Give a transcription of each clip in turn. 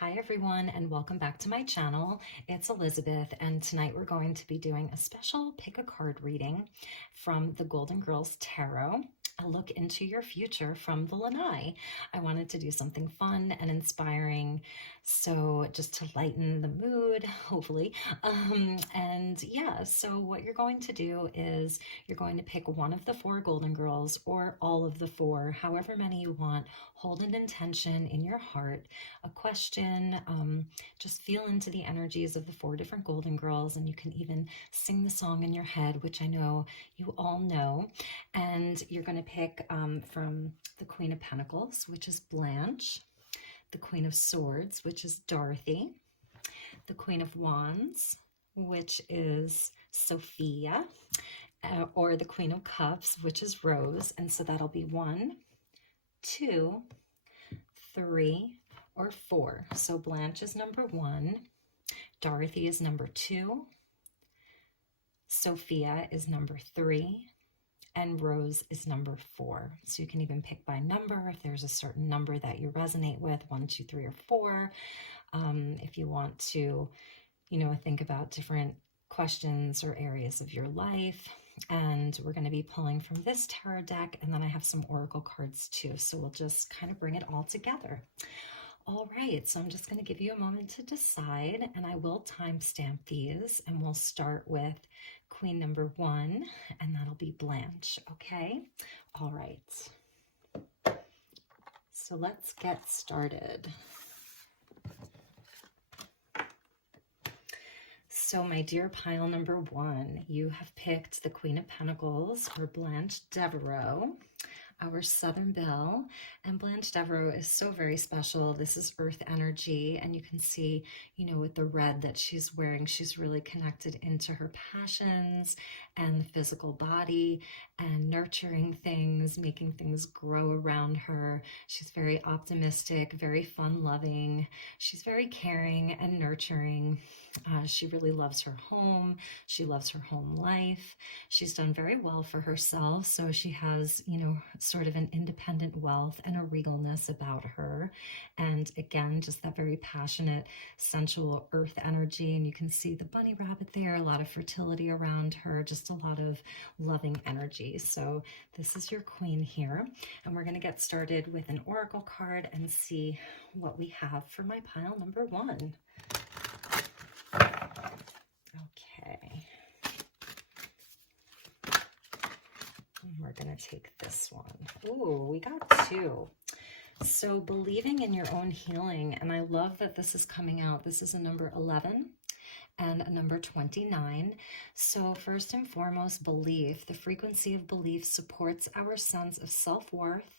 Hi everyone, and welcome back to my channel. It's Elizabeth, and tonight we're going to be doing a special pick a card reading from the Golden Girls Tarot, a look into your future from the Lanai. I wanted to do something fun and inspiring, so just to lighten the mood, hopefully. And yeah, so what you're going to do is you're going to pick one of the four Golden Girls or all of the four, however many you want. Hold an intention in your heart, a question, just feel into the energies of the four different Golden Girls, and you can even sing the song in your head, which I know you all know. And you're going to pick from the Queen of Pentacles, which is Blanche, the Queen of Swords, which is Dorothy, the Queen of Wands, which is Sophia, or the Queen of Cups, which is Rose. And so that'll be 1, 2, 3, or 4. So Blanche is number 1, Dorothy is number 2, Sophia is number 3, and Rose is number 4. So you can even pick by number if there's a certain number that you resonate with, 1, 2, 3, or 4. If you want to, think about different questions or areas of your life. And we're going to be pulling from this tarot deck, and then I have some oracle cards too. So we'll just kind of bring it all together. All right, so I'm just going to give you a moment to decide, and I will timestamp these, and we'll start with Queen number 1, and that'll be Blanche, okay? All right, so let's get started. So my dear pile number 1, you have picked the Queen of Pentacles, or Blanche Devereaux, our Southern Belle. And Blanche Devereaux is so very special. This is earth energy, and you can see, with the red that she's wearing, she's really connected into her passions and the physical body and nurturing things, making things grow around her. She's very optimistic, very fun-loving. She's very caring and nurturing. She really loves her home. She loves her home life. She's done very well for herself, so she has, sort of an independent wealth and a regalness about her. And again, just that very passionate, sensual earth energy. And you can see the bunny rabbit there, a lot of fertility around her, just a lot of loving energy. So this is your queen here. And we're going to get started with an oracle card and see what we have for my pile number 1. Okay. We're going to take this one. Ooh, we got 2. So believing in your own healing, and I love that this is coming out. This is a number 11 and a number 29. So first and foremost, belief. The frequency of belief supports our sense of self-worth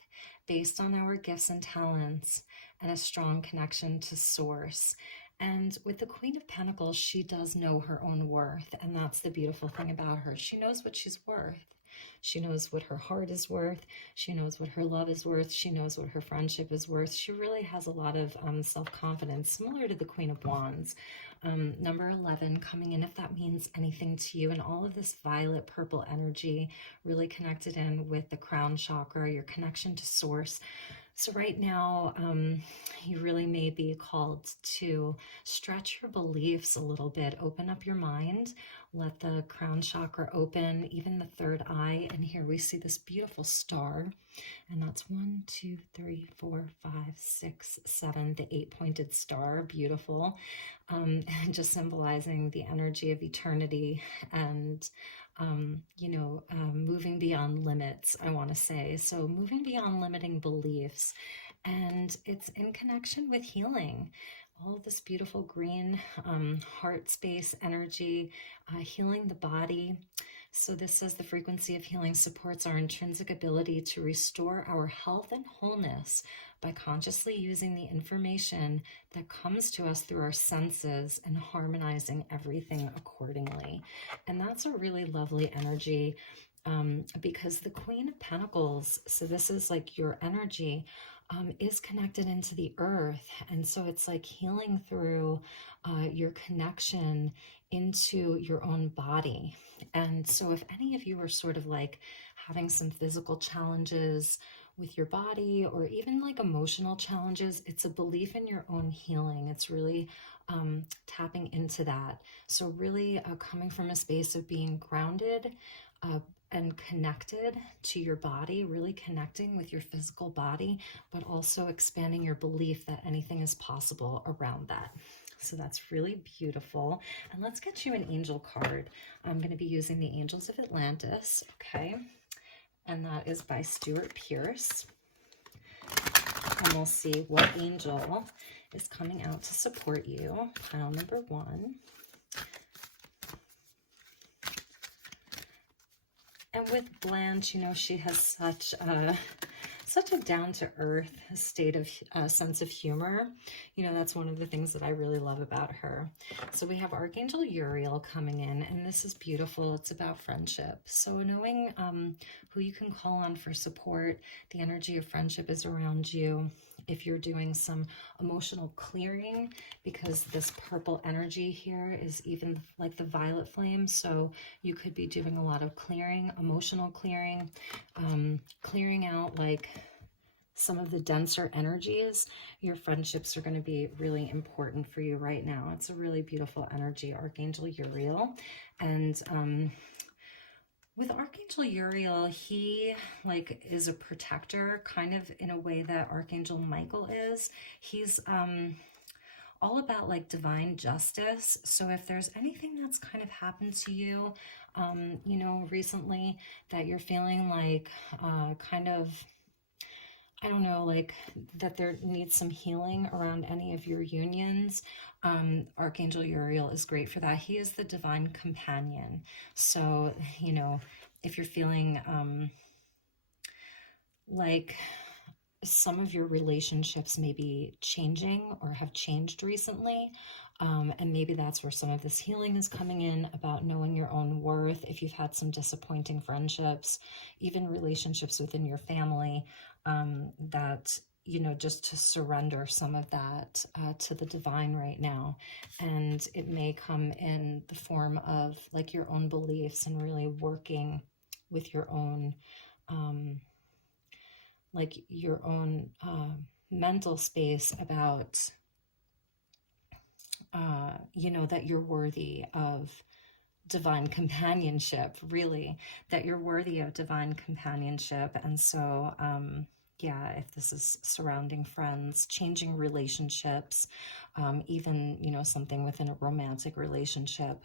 based on our gifts and talents and a strong connection to source. And with the Queen of Pentacles, she does know her own worth, and that's the beautiful thing about her. She knows what she's worth. She knows what her heart is worth. She knows what her love is worth. She knows what her friendship is worth. She really has a lot of self-confidence, similar to the Queen of Wands. Number 11 coming in, if that means anything to you, and all of this violet purple energy really connected in with the crown chakra, your connection to source. So right now, you really may be called to stretch your beliefs a little bit, open up your mind, let the crown chakra open, even the third eye. And here we see this beautiful star, and that's 1, 2, 3, 4, 5, 6, 7, the 8-pointed star, beautiful, and just symbolizing the energy of eternity and moving beyond limits, I want to say. So moving beyond limiting beliefs, and it's in connection with healing. All of this beautiful green heart space energy, healing the body. So this says the frequency of healing supports our intrinsic ability to restore our health and wholeness by consciously using the information that comes to us through our senses and harmonizing everything accordingly. And that's a really lovely energy because the Queen of Pentacles, so this is like your energy, is connected into the earth. And so it's like healing through your connection into your own body. And so if any of you are sort of like having some physical challenges with your body, or even like emotional challenges. It's a belief in your own healing. It's really tapping into that. So really coming from a space of being grounded and connected to your body, really connecting with your physical body, but also expanding your belief that anything is possible around that. So that's really beautiful. And let's get you an angel card. I'm going to be using the Angels of Atlantis, okay? And that is by Stuart Pierce. And we'll see what angel is coming out to support you. Pile number 1. And with Blanche, you know, she has such a down-to-earth state of sense of humor. You know, that's one of the things that I really love about her. So we have Archangel Uriel coming in, and this is beautiful. It's about friendship. So knowing who you can call on for support, the energy of friendship is around you. If you're doing some emotional clearing, because this purple energy here is even like the violet flame, so you could be doing a lot of clearing, emotional clearing, clearing out like some of the denser energies. Your friendships are going to be really important for you right now. It's a really beautiful energy, Archangel Uriel. And with Archangel Uriel, he like is a protector, kind of in a way that Archangel Michael is. He's all about like divine justice. So if there's anything that's kind of happened to you, you know, recently that you're feeling like kind of, I don't know, like that there needs some healing around any of your unions, Archangel Uriel is great for that. He is the divine companion. So, you know, if you're feeling like some of your relationships may be changing or have changed recently, and maybe that's where some of this healing is coming in, about knowing your own worth. If you've had some disappointing friendships, even relationships within your family, that, you know, just to surrender some of that to the divine right now. And it may come in the form of like your own beliefs and really working with your own like your own mental space about, you know, that you're worthy of divine companionship, really, that you're worthy of divine companionship. And so, yeah, if this is surrounding friends, changing relationships, even, you know, something within a romantic relationship,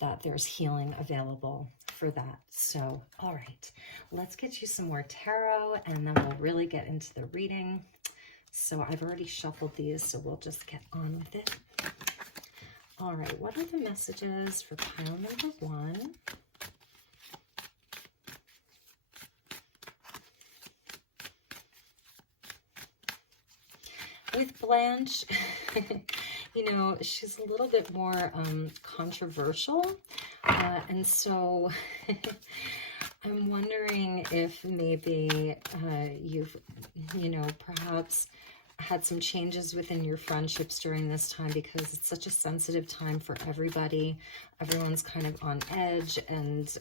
that there's healing available for that. So, all right, let's get you some more tarot, and then we'll really get into the reading. So I've already shuffled these, so we'll just get on with it. All right, what are the messages for pile number 1? With Blanche, you know, she's a little bit more controversial. And so I'm wondering if maybe you've, you know, perhaps had some changes within your friendships during this time, because it's such a sensitive time for everybody. Everyone's kind of on edge and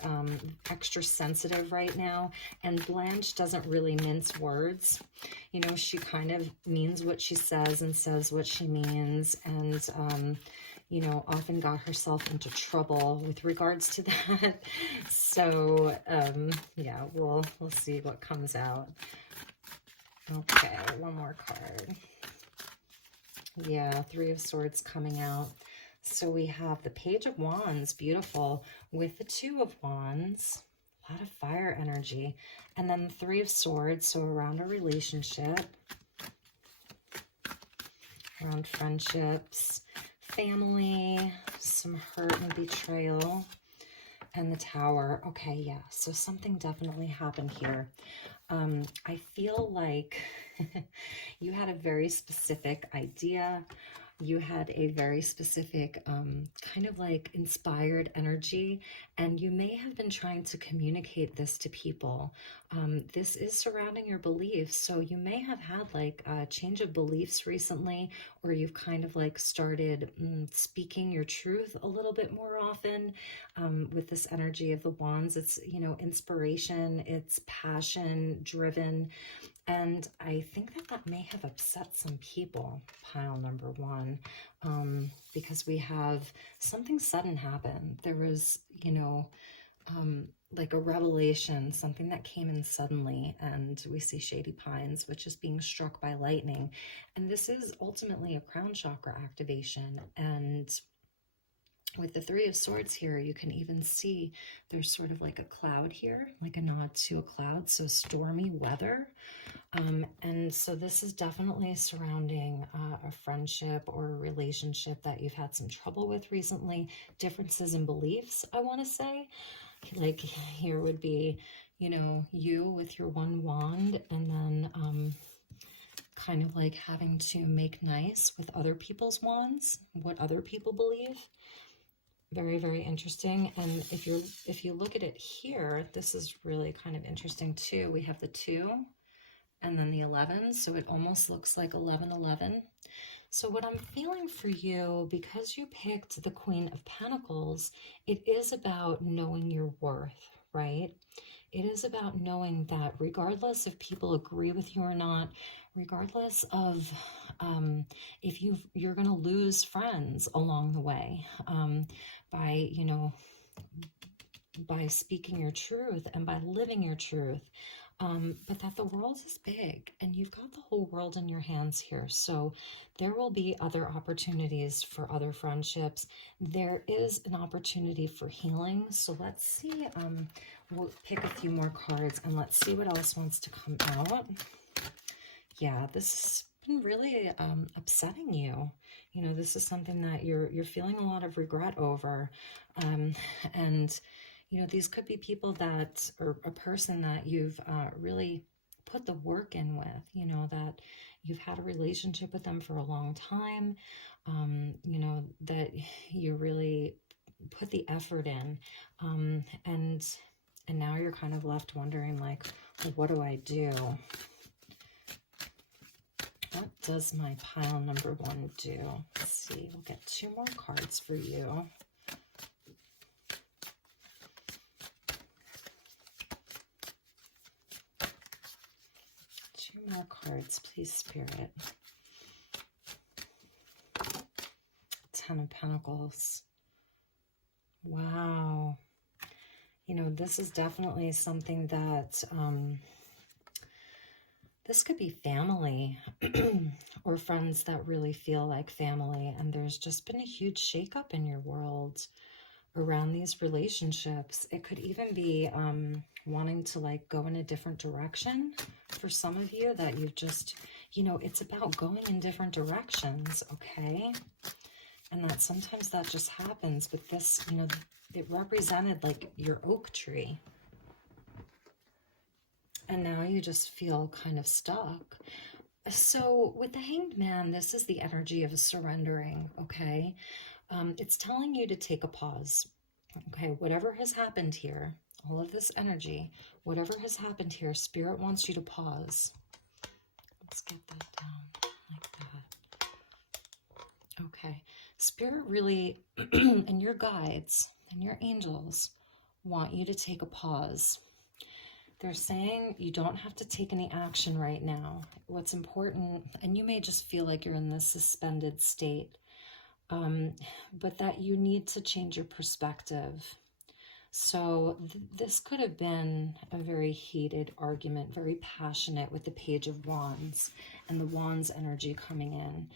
extra sensitive right now. And Blanche doesn't really mince words. You know, she kind of means what she says and says what she means. And, you know, often got herself into trouble with regards to that. So, yeah, we'll see what comes out. Okay, one more card. Yeah, 3 of Swords coming out. So we have the Page of Wands, beautiful, with the 2 of Wands, a lot of fire energy. And then the 3 of Swords, so around a relationship, around friendships, family, some hurt and betrayal, and the Tower. Okay, yeah, so something definitely happened here. I feel like you had a very specific idea you had a very specific kind of like inspired energy, and you may have been trying to communicate this to people. This is surrounding your beliefs, so you may have had like a change of beliefs recently, or you've kind of like started speaking your truth a little bit more often. With this energy of the wands, it's, you know, inspiration, it's passion driven. And I think that that may have upset some people, pile number one, because we have something sudden happen. There was, you know, like a revelation, something that came in suddenly, and we see shady pines, which is being struck by lightning. And this is ultimately a crown chakra activation. And with the Three of Swords here, you can even see there's sort of like a cloud here, like a nod to a cloud, so stormy weather. And so this is definitely surrounding a friendship or a relationship that you've had some trouble with recently. Differences in beliefs, I want to say. Like here would be, you know, you with your one wand, and then kind of like having to make nice with other people's wands, what other people believe. Very, very interesting. And if you look at it here, this is really kind of interesting too. We have the 2 and then the 11, so it almost looks like 1111. So what I'm feeling for you, because you picked the Queen of Pentacles, it is about knowing your worth, right? It is about knowing that regardless if people agree with you or not, regardless of if you're going to lose friends along the way, by, you know, by speaking your truth and by living your truth, but that the world is big and you've got the whole world in your hands here. So there will be other opportunities for other friendships. There is an opportunity for healing. So let's see, we'll pick a few more cards and let's see what else wants to come out. Yeah, this has been really upsetting you. You know, this is something that you're feeling a lot of regret over. And, you know, these could be people that, or a person that you've really put the work in with, you know, that you've had a relationship with them for a long time, you know, that you really put the effort in. And now you're kind of left wondering, like, well, what do I do? What does my pile number one do? Let's see. We'll get 2 more cards for you. Two more cards, please, Spirit. 10 of Pentacles. Wow. You know, this is definitely something that... this could be family or friends that really feel like family. And there's just been a huge shakeup in your world around these relationships. It could even be wanting to like go in a different direction for some of you, that you've just, you know, it's about going in different directions, okay? And that sometimes that just happens. But this, you know, it represented like your oak tree. And now you just feel kind of stuck. So with the Hanged Man, this is the energy of surrendering, okay? It's telling you to take a pause, okay? Whatever has happened here, all of this energy, whatever has happened here, Spirit wants you to pause. Let's get that down like that. Okay. Spirit really, and your guides and your angels want you to take a pause. They're saying you don't have to take any action right now. What's important, and you may just feel like you're in this suspended state, but that you need to change your perspective. So this could have been a very heated argument, very passionate, with the Page of Wands and the Wands energy coming in.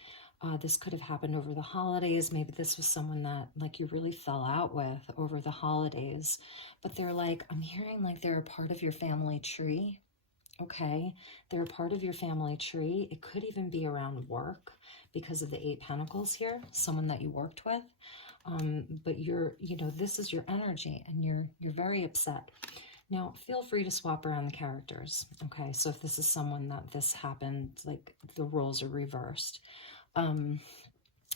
This could have happened over the holidays. Maybe this was someone that like you really fell out with over the holidays, but they're like, I'm hearing like they're a part of your family tree. Okay. They're a part of your family tree. It could even be around work because of the 8 Pentacles here, someone that you worked with. But you're, you know, this is your energy and you're very upset. Now, feel free to swap around the characters. Okay. So if this is someone that this happened, like the roles are reversed.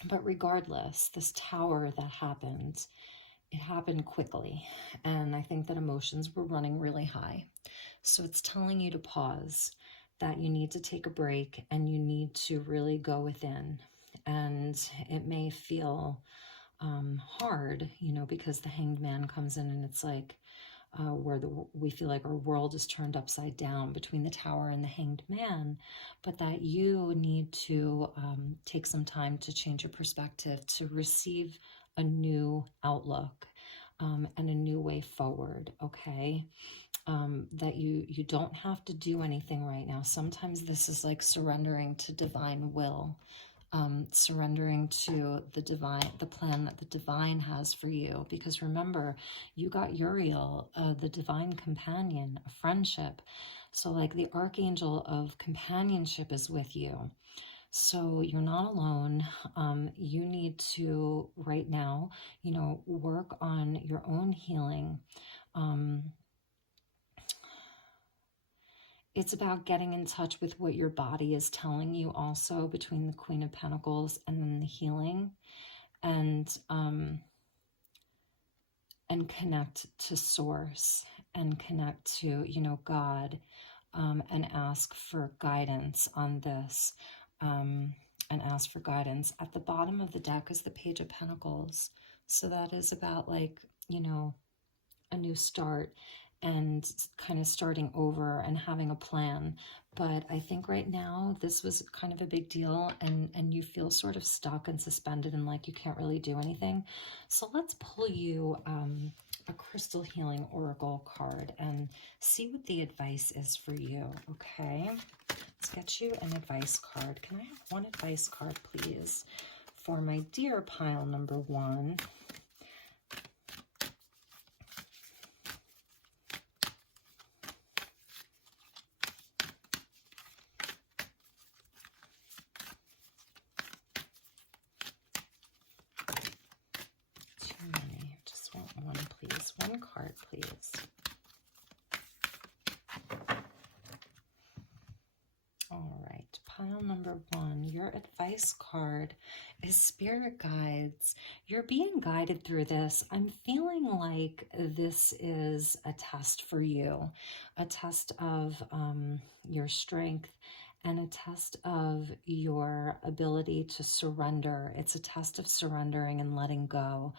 But regardless, this tower that happened, it happened quickly. And I think that emotions were running really high. So it's telling you to pause, that you need to take a break and you need to really go within. And it may feel hard, you know, because the Hanged Man comes in and it's like, where we feel like our world is turned upside down between the tower and the Hanged Man, but that you need to take some time to change your perspective, to receive a new outlook and a new way forward, okay? That you don't have to do anything right now. Sometimes this is like surrendering to divine will. Surrendering to the divine, the plan that the divine has for you. Because remember, you got Uriel, the divine companion, a friendship. So like the archangel of companionship is with you. So you're not alone. You need to right now, you know, work on your own healing. It's about getting in touch with what your body is telling you also, between the Queen of Pentacles and then the healing, and connect to source and connect to, you know, God, and ask for guidance on this, and ask for guidance. At the bottom of the deck is the Page of Pentacles. So that is about, like, you know, a new start and kind of starting over and having a plan. But I think right now this was kind of a big deal, and you feel sort of stuck and suspended and like you can't really do anything. So let's pull you a crystal healing oracle card and see what the advice is for you. Okay, let's get you an advice card. Can I have one advice card, please, for my dear pile number 1? One, please. One card, please. All right, pile number 1. Your advice card is Spirit Guides. You're being guided through this. I'm feeling like this is a test for you, a test of your strength, and a test of your ability to surrender. It's a test of surrendering and letting go.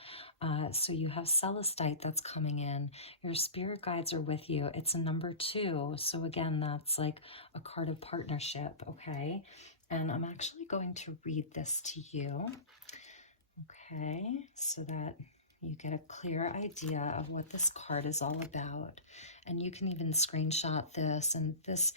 So you have Celestite that's coming in. Your spirit guides are with you. It's a number 2. So again, that's like a card of partnership, okay? And I'm actually going to read this to you, okay? So that you get a clear idea of what this card is all about. And you can even screenshot this. And this,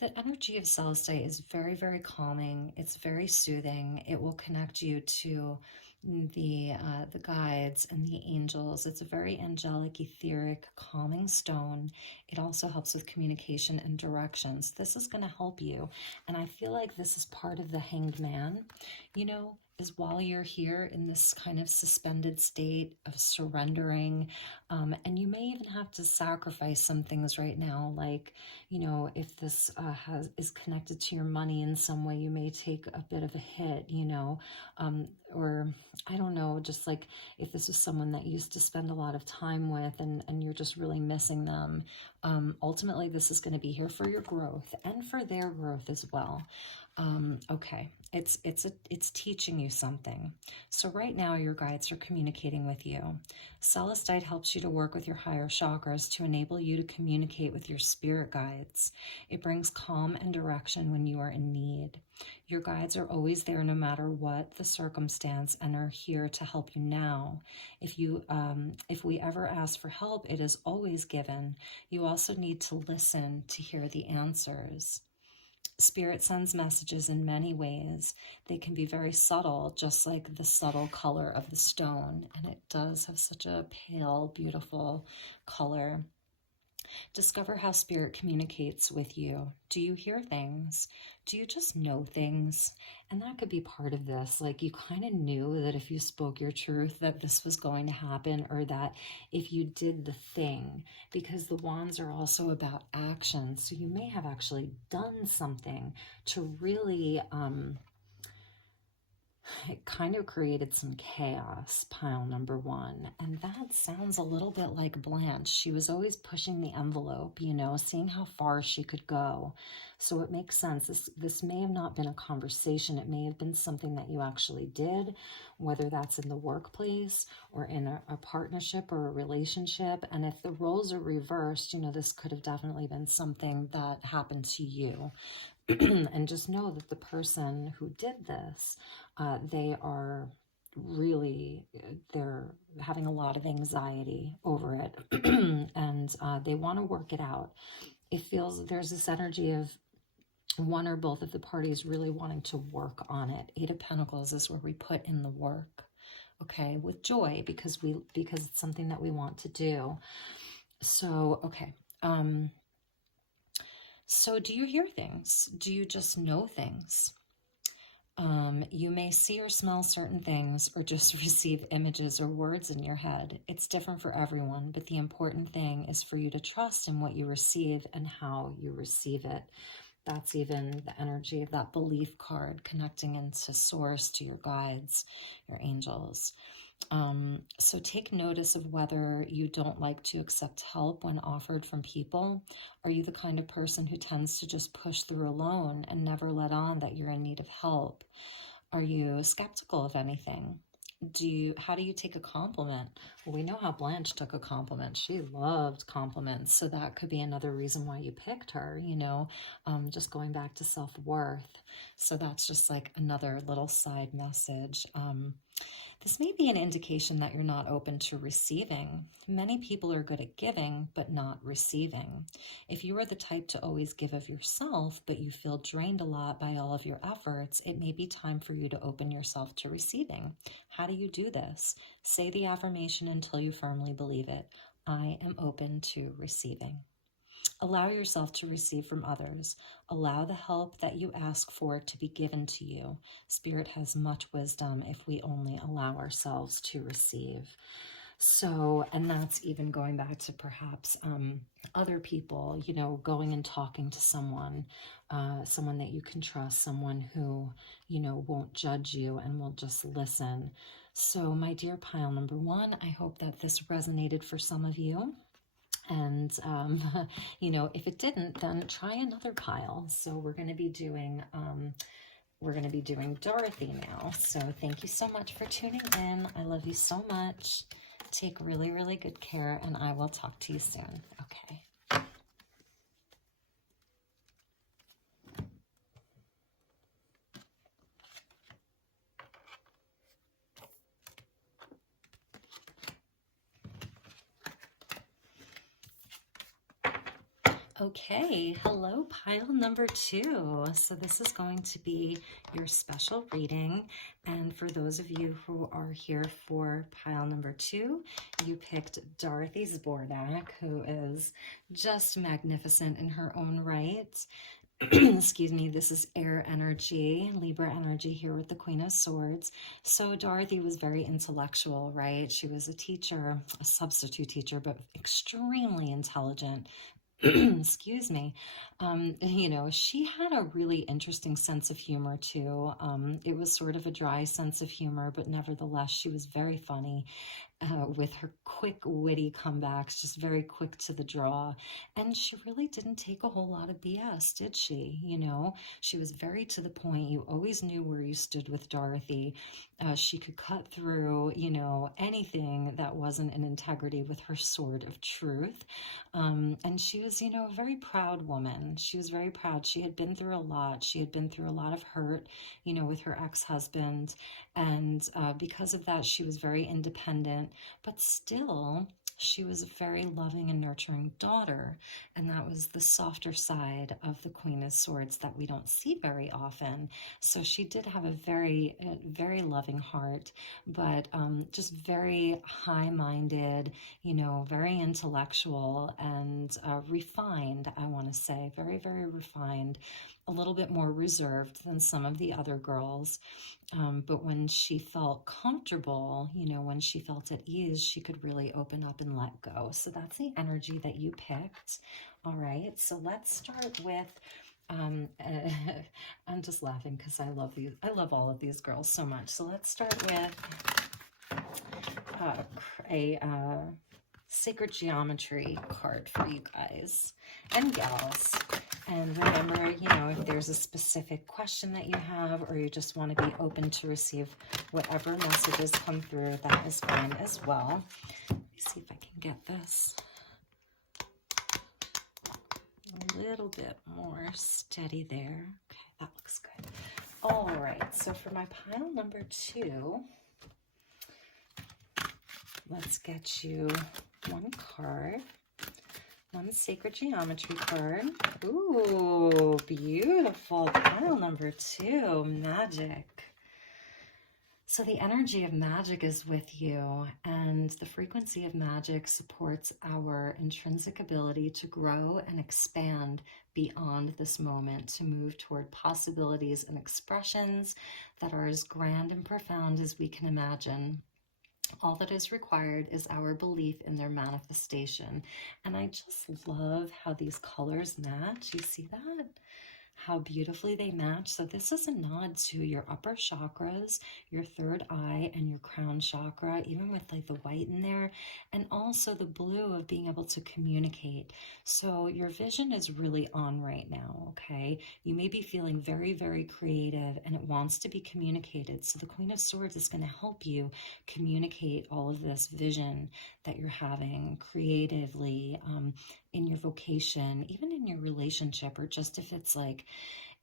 the energy of Celestite is very, very calming. It's very soothing. It will connect you to the guides and the angels. It's a very angelic, etheric, calming stone. It also helps with communication and directions. This is going to help you. And I feel like this is part of the Hanged Man, you know, is while you're here in this kind of suspended state of surrendering, and you may even have to sacrifice some things right now, like, you know, if this is connected to your money in some way, you may take a bit of a hit, you know, or I don't know, just like if this is someone that you used to spend a lot of time with and you're just really missing them, ultimately this is going to be here for your growth and for their growth as well. Okay, it's teaching you something. So right now your guides are communicating with you. Celestite helps you to work with your higher chakras to enable you to communicate with your spirit guides. It brings calm and direction when you are in need. Your guides are always there no matter what the circumstance and are here to help you now. If we ever ask for help, it is always given. You also need to listen to hear the answers. Spirit sends messages in many ways. They can be very subtle, just like the subtle color of the stone. And it does have such a pale, beautiful color. Discover how Spirit communicates with you. Do you hear things? Do you just know things? And that could be part of this. Like, you kind of knew that if you spoke your truth that this was going to happen, or that if you did the thing, because the wands are also about action. So you may have actually done something to really it kind of created some chaos, pile number one. And that sounds a little bit like Blanche. She was always pushing the envelope, you know, seeing how far she could go. So it makes sense. This may have not been a conversation. It may have been something that you actually did, whether that's in the workplace or in a partnership or a relationship. And if the roles are reversed, you know, this could have definitely been something that happened to you. And just know that the person who did this, they are really, they're having a lot of anxiety over it. And they want to work it out. It feels there's this energy of one or both of the parties really wanting to work on it. Eight of Pentacles is where we put in the work, okay, with joy, because it's something that we want to do. So, okay. So do you hear things? Do you just know things? You may see or smell certain things or just receive images or words in your head. It's different for everyone, but the important thing is for you to trust in what you receive and how you receive it. That's even the energy of that belief card, connecting into source, to your guides, your angels. So take notice of whether you don't like to accept help when offered from people. Are you the kind of person who tends to just push through alone and never let on that you're in need of help? Are you skeptical of anything? How do you take a compliment? Well, we know how Blanche took a compliment. She loved compliments. So that could be another reason why you picked her, you know, just going back to self-worth. So that's just like another little side message. This may be an indication that you're not open to receiving. Many people are good at giving, but not receiving. If you are the type to always give of yourself, but you feel drained a lot by all of your efforts, it may be time for you to open yourself to receiving. How do you do this? Say the affirmation until you firmly believe it. I am open to receiving. Allow yourself to receive from others. Allow the help that you ask for to be given to you. Spirit has much wisdom if we only allow ourselves to receive. So, and that's even going back to perhaps other people, you know, going and talking to someone that you can trust, someone who, you know, won't judge you and will just listen. So, my dear pile number one, I hope that this resonated for some of you. And, you know, if it didn't, then try another pile. So we're going to be doing Dorothy now. So thank you so much for tuning in. I love you so much. Take really, really good care, and I will talk to you soon. Okay. Okay, hello, pile number two. So this is going to be your special reading. And for those of you who are here for pile number two, you picked Dorothy Zbornak, who is just magnificent in her own right. Excuse me, this is air energy, Libra energy here with the Queen of Swords. So Dorothy was very intellectual, right? She was a teacher, a substitute teacher, but extremely intelligent. Excuse me. You know, she had a really interesting sense of humor too. It was sort of a dry sense of humor, but nevertheless, she was very funny. With her quick, witty comebacks, just very quick to the draw. And she really didn't take a whole lot of BS, did she? You know, she was very to the point. You always knew where you stood with Dorothy. She could cut through, you know, anything that wasn't in integrity with her sword of truth. And she was, you know, a very proud woman. She was very proud. She had been through a lot. She had been through a lot of hurt, you know, with her ex-husband. And because of that, she was very independent. But still, she was a very loving and nurturing daughter. And that was the softer side of the Queen of Swords that we don't see very often. So she did have a very, very loving heart, but just very high-minded, you know, very intellectual and refined, I want to say. Very, very refined. A little bit more reserved than some of the other girls. But when she felt comfortable, you know, when she felt at ease, she could really open up and let go. So that's the energy that you picked. All right, so let's start with I'm just laughing because I love these. I love all of these girls so much. So let's start with a sacred geometry card for you guys and gals. And remember, you know, if there's a specific question that you have, or you just want to be open to receive whatever messages come through, that is fine as well. Let me see if I can get this a little bit more steady there. Okay, that looks good. All right, so for my pile number 2, let's get you one card, one sacred geometry card. Ooh, beautiful. Pile number 2, magic. So the energy of magic is with you, and the frequency of magic supports our intrinsic ability to grow and expand beyond this moment, to move toward possibilities and expressions that are as grand and profound as we can imagine. All that is required is our belief in their manifestation. And I just love how these colors match. You see that? How beautifully they match. So this is a nod to your upper chakras, your third eye, and your crown chakra, even with like the white in there, and also the blue of being able to communicate. So your vision is really on right now, okay? You may be feeling very, very creative, and it wants to be communicated. So the Queen of Swords is going to help you communicate all of this vision that you're having creatively, in your vocation, even in your relationship, or just if it's like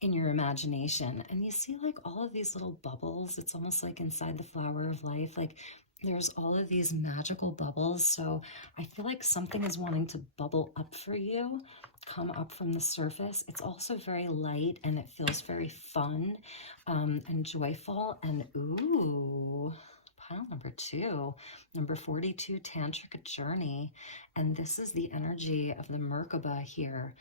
in your imagination. And you see like all of these little bubbles. It's almost like inside the flower of life, like there's all of these magical bubbles. So I feel like something is wanting to bubble up for you, come up from the surface. It's also very light, and it feels very fun and joyful. And ooh, pile number 2, number 42, Tantric Journey. And this is the energy of the Merkaba here.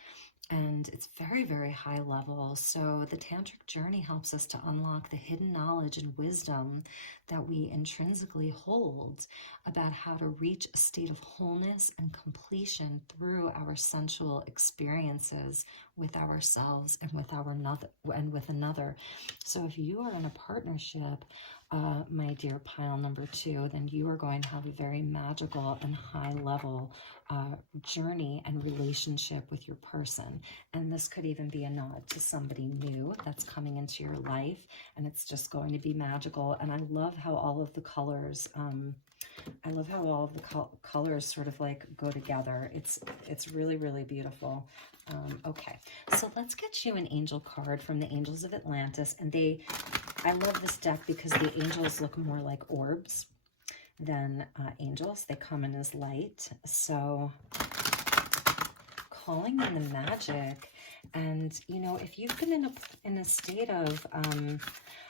And it's very, very high level. So the Tantric Journey helps us to unlock the hidden knowledge and wisdom that we intrinsically hold about how to reach a state of wholeness and completion through our sensual experiences with ourselves and with another. So if you are in a partnership, my dear pile number 2, then you are going to have a very magical and high level journey and relationship with your person. And this could even be a nod to somebody new that's coming into your life, and it's just going to be magical. And I love how all of the colors, colors sort of like go together. It's really, really beautiful. Okay, so let's get you an angel card from the Angels of Atlantis. And I love this deck because the angels look more like orbs than angels. They come in as light. So calling in the magic. And, you know, if you've been in a state of,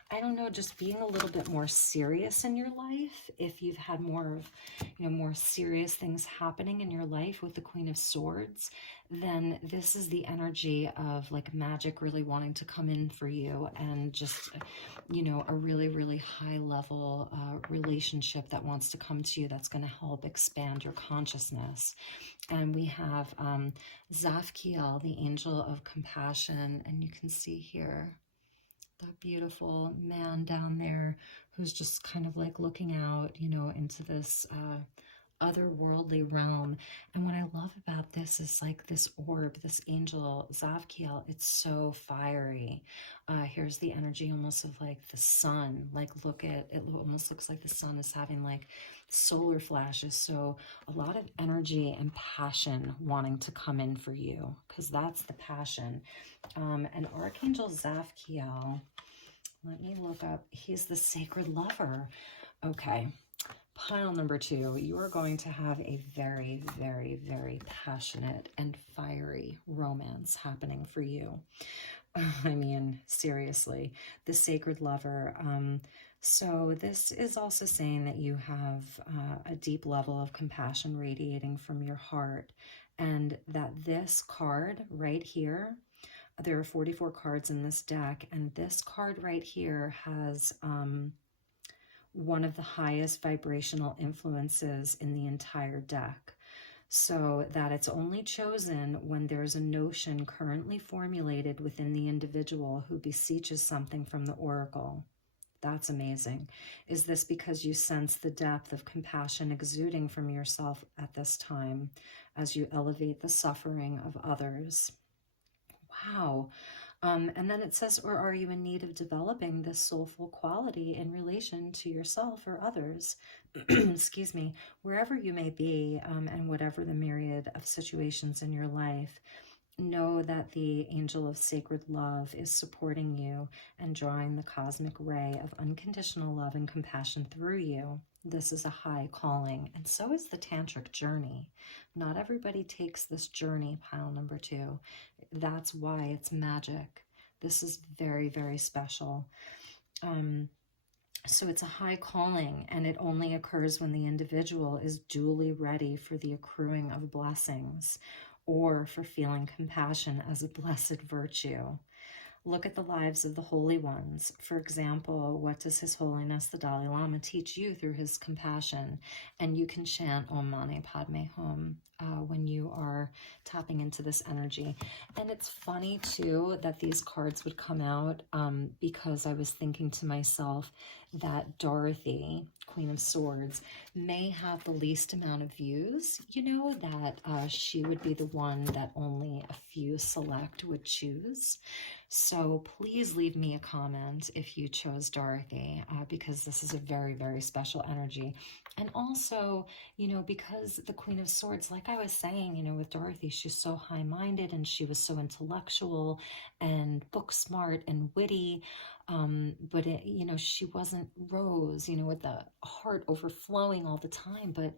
I don't know, just being a little bit more serious in your life, if you've had more of, you know, more serious things happening in your life with the Queen of Swords, then this is the energy of like magic really wanting to come in for you, and just, you know, a really, really high level relationship that wants to come to you, that's going to help expand your consciousness. And we have Zafkiel, the angel of compassion, and you can see here that beautiful man down there who's just kind of like looking out, you know, into this otherworldly realm. And what I love about this is like this orb, this angel Zafkiel, it's so fiery. Here's the energy almost of like the sun. Like look at it, almost looks like the sun is having like solar flashes. So a lot of energy and passion wanting to come in for you, because that's the passion. And Archangel Zafkiel, let me look up, he's the sacred lover. Okay. Pile number 2, you are going to have a very, very, very passionate and fiery romance happening for you. I mean, seriously, the sacred lover. So this is also saying that you have a deep level of compassion radiating from your heart, and that this card right here, there are 44 cards in this deck, and this card right here has one of the highest vibrational influences in the entire deck. So that it's only chosen when there's a notion currently formulated within the individual who beseeches something from the oracle. That's amazing. Is this because you sense the depth of compassion exuding from yourself at this time as you elevate the suffering of others? Wow. And then it says, or are you in need of developing this soulful quality in relation to yourself or others? Excuse me, wherever you may be, and whatever the myriad of situations in your life, know that the angel of sacred love is supporting you and drawing the cosmic ray of unconditional love and compassion through you. This is a high calling, and so is the tantric journey. Not everybody takes this journey, pile number 2. That's why it's magic. This is very, very special. So it's a high calling, and it only occurs when the individual is duly ready for the accruing of blessings, or for feeling compassion as a blessed virtue. Look at the lives of the holy ones. For example, what does His Holiness the Dalai Lama teach you through his compassion? And you can chant Om Mani Padme Hum when you are tapping into this energy. And it's funny too that these cards would come out because I was thinking to myself that Dorothy, Queen of Swords, may have the least amount of views, you know, that she would be the one that only a few select would choose. So please leave me a comment if you chose Dorothy, because this is a very, very special energy. And also, you know, because the Queen of Swords, like I was saying, you know, with Dorothy, she's so high-minded and she was so intellectual and book smart and witty. But it, you know, she wasn't Rose, you know, with the heart overflowing all the time. But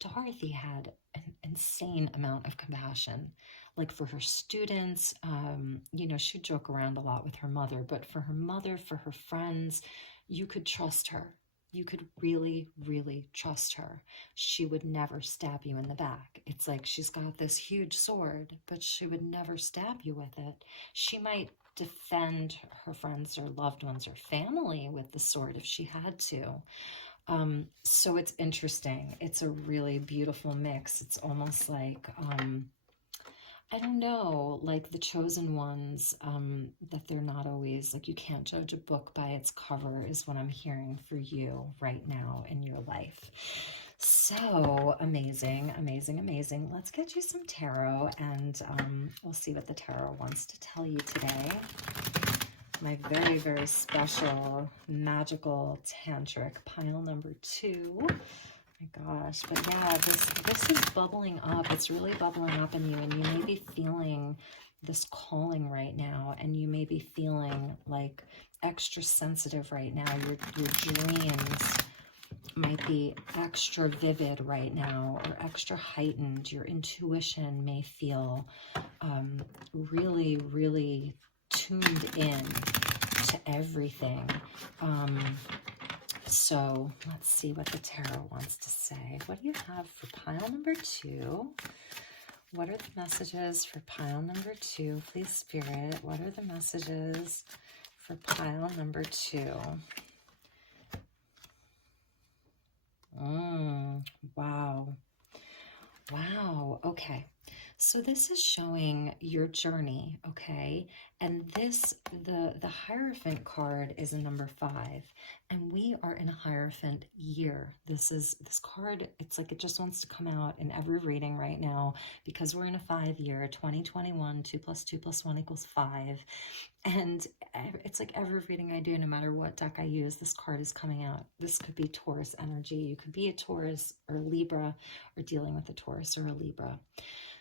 Dorothy had an insane amount of compassion. Like for her students, you know, she'd joke around a lot with her mother, but for her mother, for her friends, you could trust her. You could really, really trust her. She would never stab you in the back. It's like she's got this huge sword, but she would never stab you with it. She might defend her friends or loved ones or family with the sword if she had to. So it's interesting. It's a really beautiful mix. It's almost like, I don't know, like the chosen ones, that they're not always, like you can't judge a book by its cover is what I'm hearing for you right now in your life. So amazing, amazing, amazing. Let's get you some tarot, and we'll see what the tarot wants to tell you today. My very, very special, magical, tantric pile number 2. My gosh, but yeah, this is bubbling up. It's really bubbling up in you, and you may be feeling this calling right now, and you may be feeling like extra sensitive right now. Your dreams might be extra vivid right now, or extra heightened. Your intuition may feel really, really tuned in to everything. So let's see what the tarot wants to say. What do you have for pile number 2? What are the messages for pile number 2? Please, Spirit, what are the messages for pile number 2? Wow. Wow. Okay. So this is showing your journey, okay? And this, the Hierophant card is a number 5, and we are in a Hierophant year. This card, it's like it just wants to come out in every reading right now because we're in a 5-year, 2021, 2 + 2 + 1 = 5. And it's like every reading I do, no matter what deck I use, this card is coming out. This could be Taurus energy. You could be a Taurus or Libra, or dealing with a Taurus or a Libra.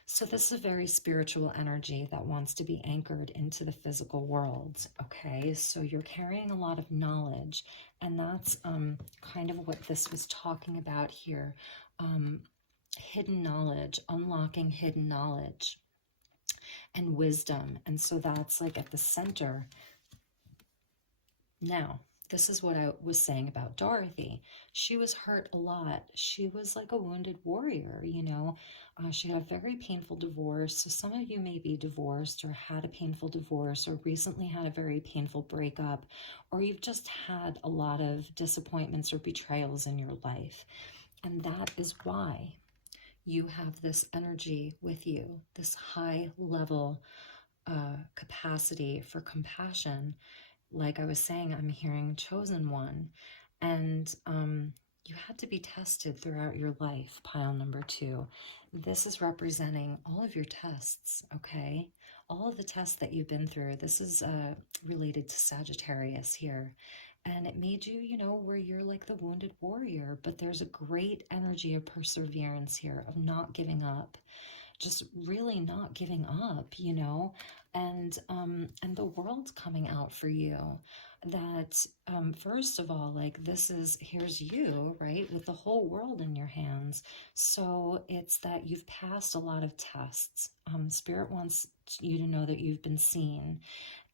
So this is a very spiritual energy that wants to be anchored into the physical world, okay? So you're carrying a lot of knowledge, and that's kind of what this was talking about here. Hidden knowledge, unlocking hidden knowledge and wisdom. And so that's like at the center. Now, this is what I was saying about Dorothy. She was hurt a lot. She was like a wounded warrior, you know. She had a very painful divorce. So some of you may be divorced, or had a painful divorce, or recently had a very painful breakup, or you've just had a lot of disappointments or betrayals in your life. And that is why you have this energy with you, this high level capacity for compassion. Like I was saying, I'm hearing chosen one. And you had to be tested throughout your life, pile number 2. This is representing all of your tests, okay? All of the tests that you've been through. This is related to Sagittarius here. And it made you, you know, where you're like the wounded warrior. But there's a great energy of perseverance here, of not giving up. Just really not giving up, you know, and the world's coming out for you. That first of all, like here's you, right, with the whole world in your hands. So it's that you've passed a lot of tests. Spirit wants you to know that you've been seen,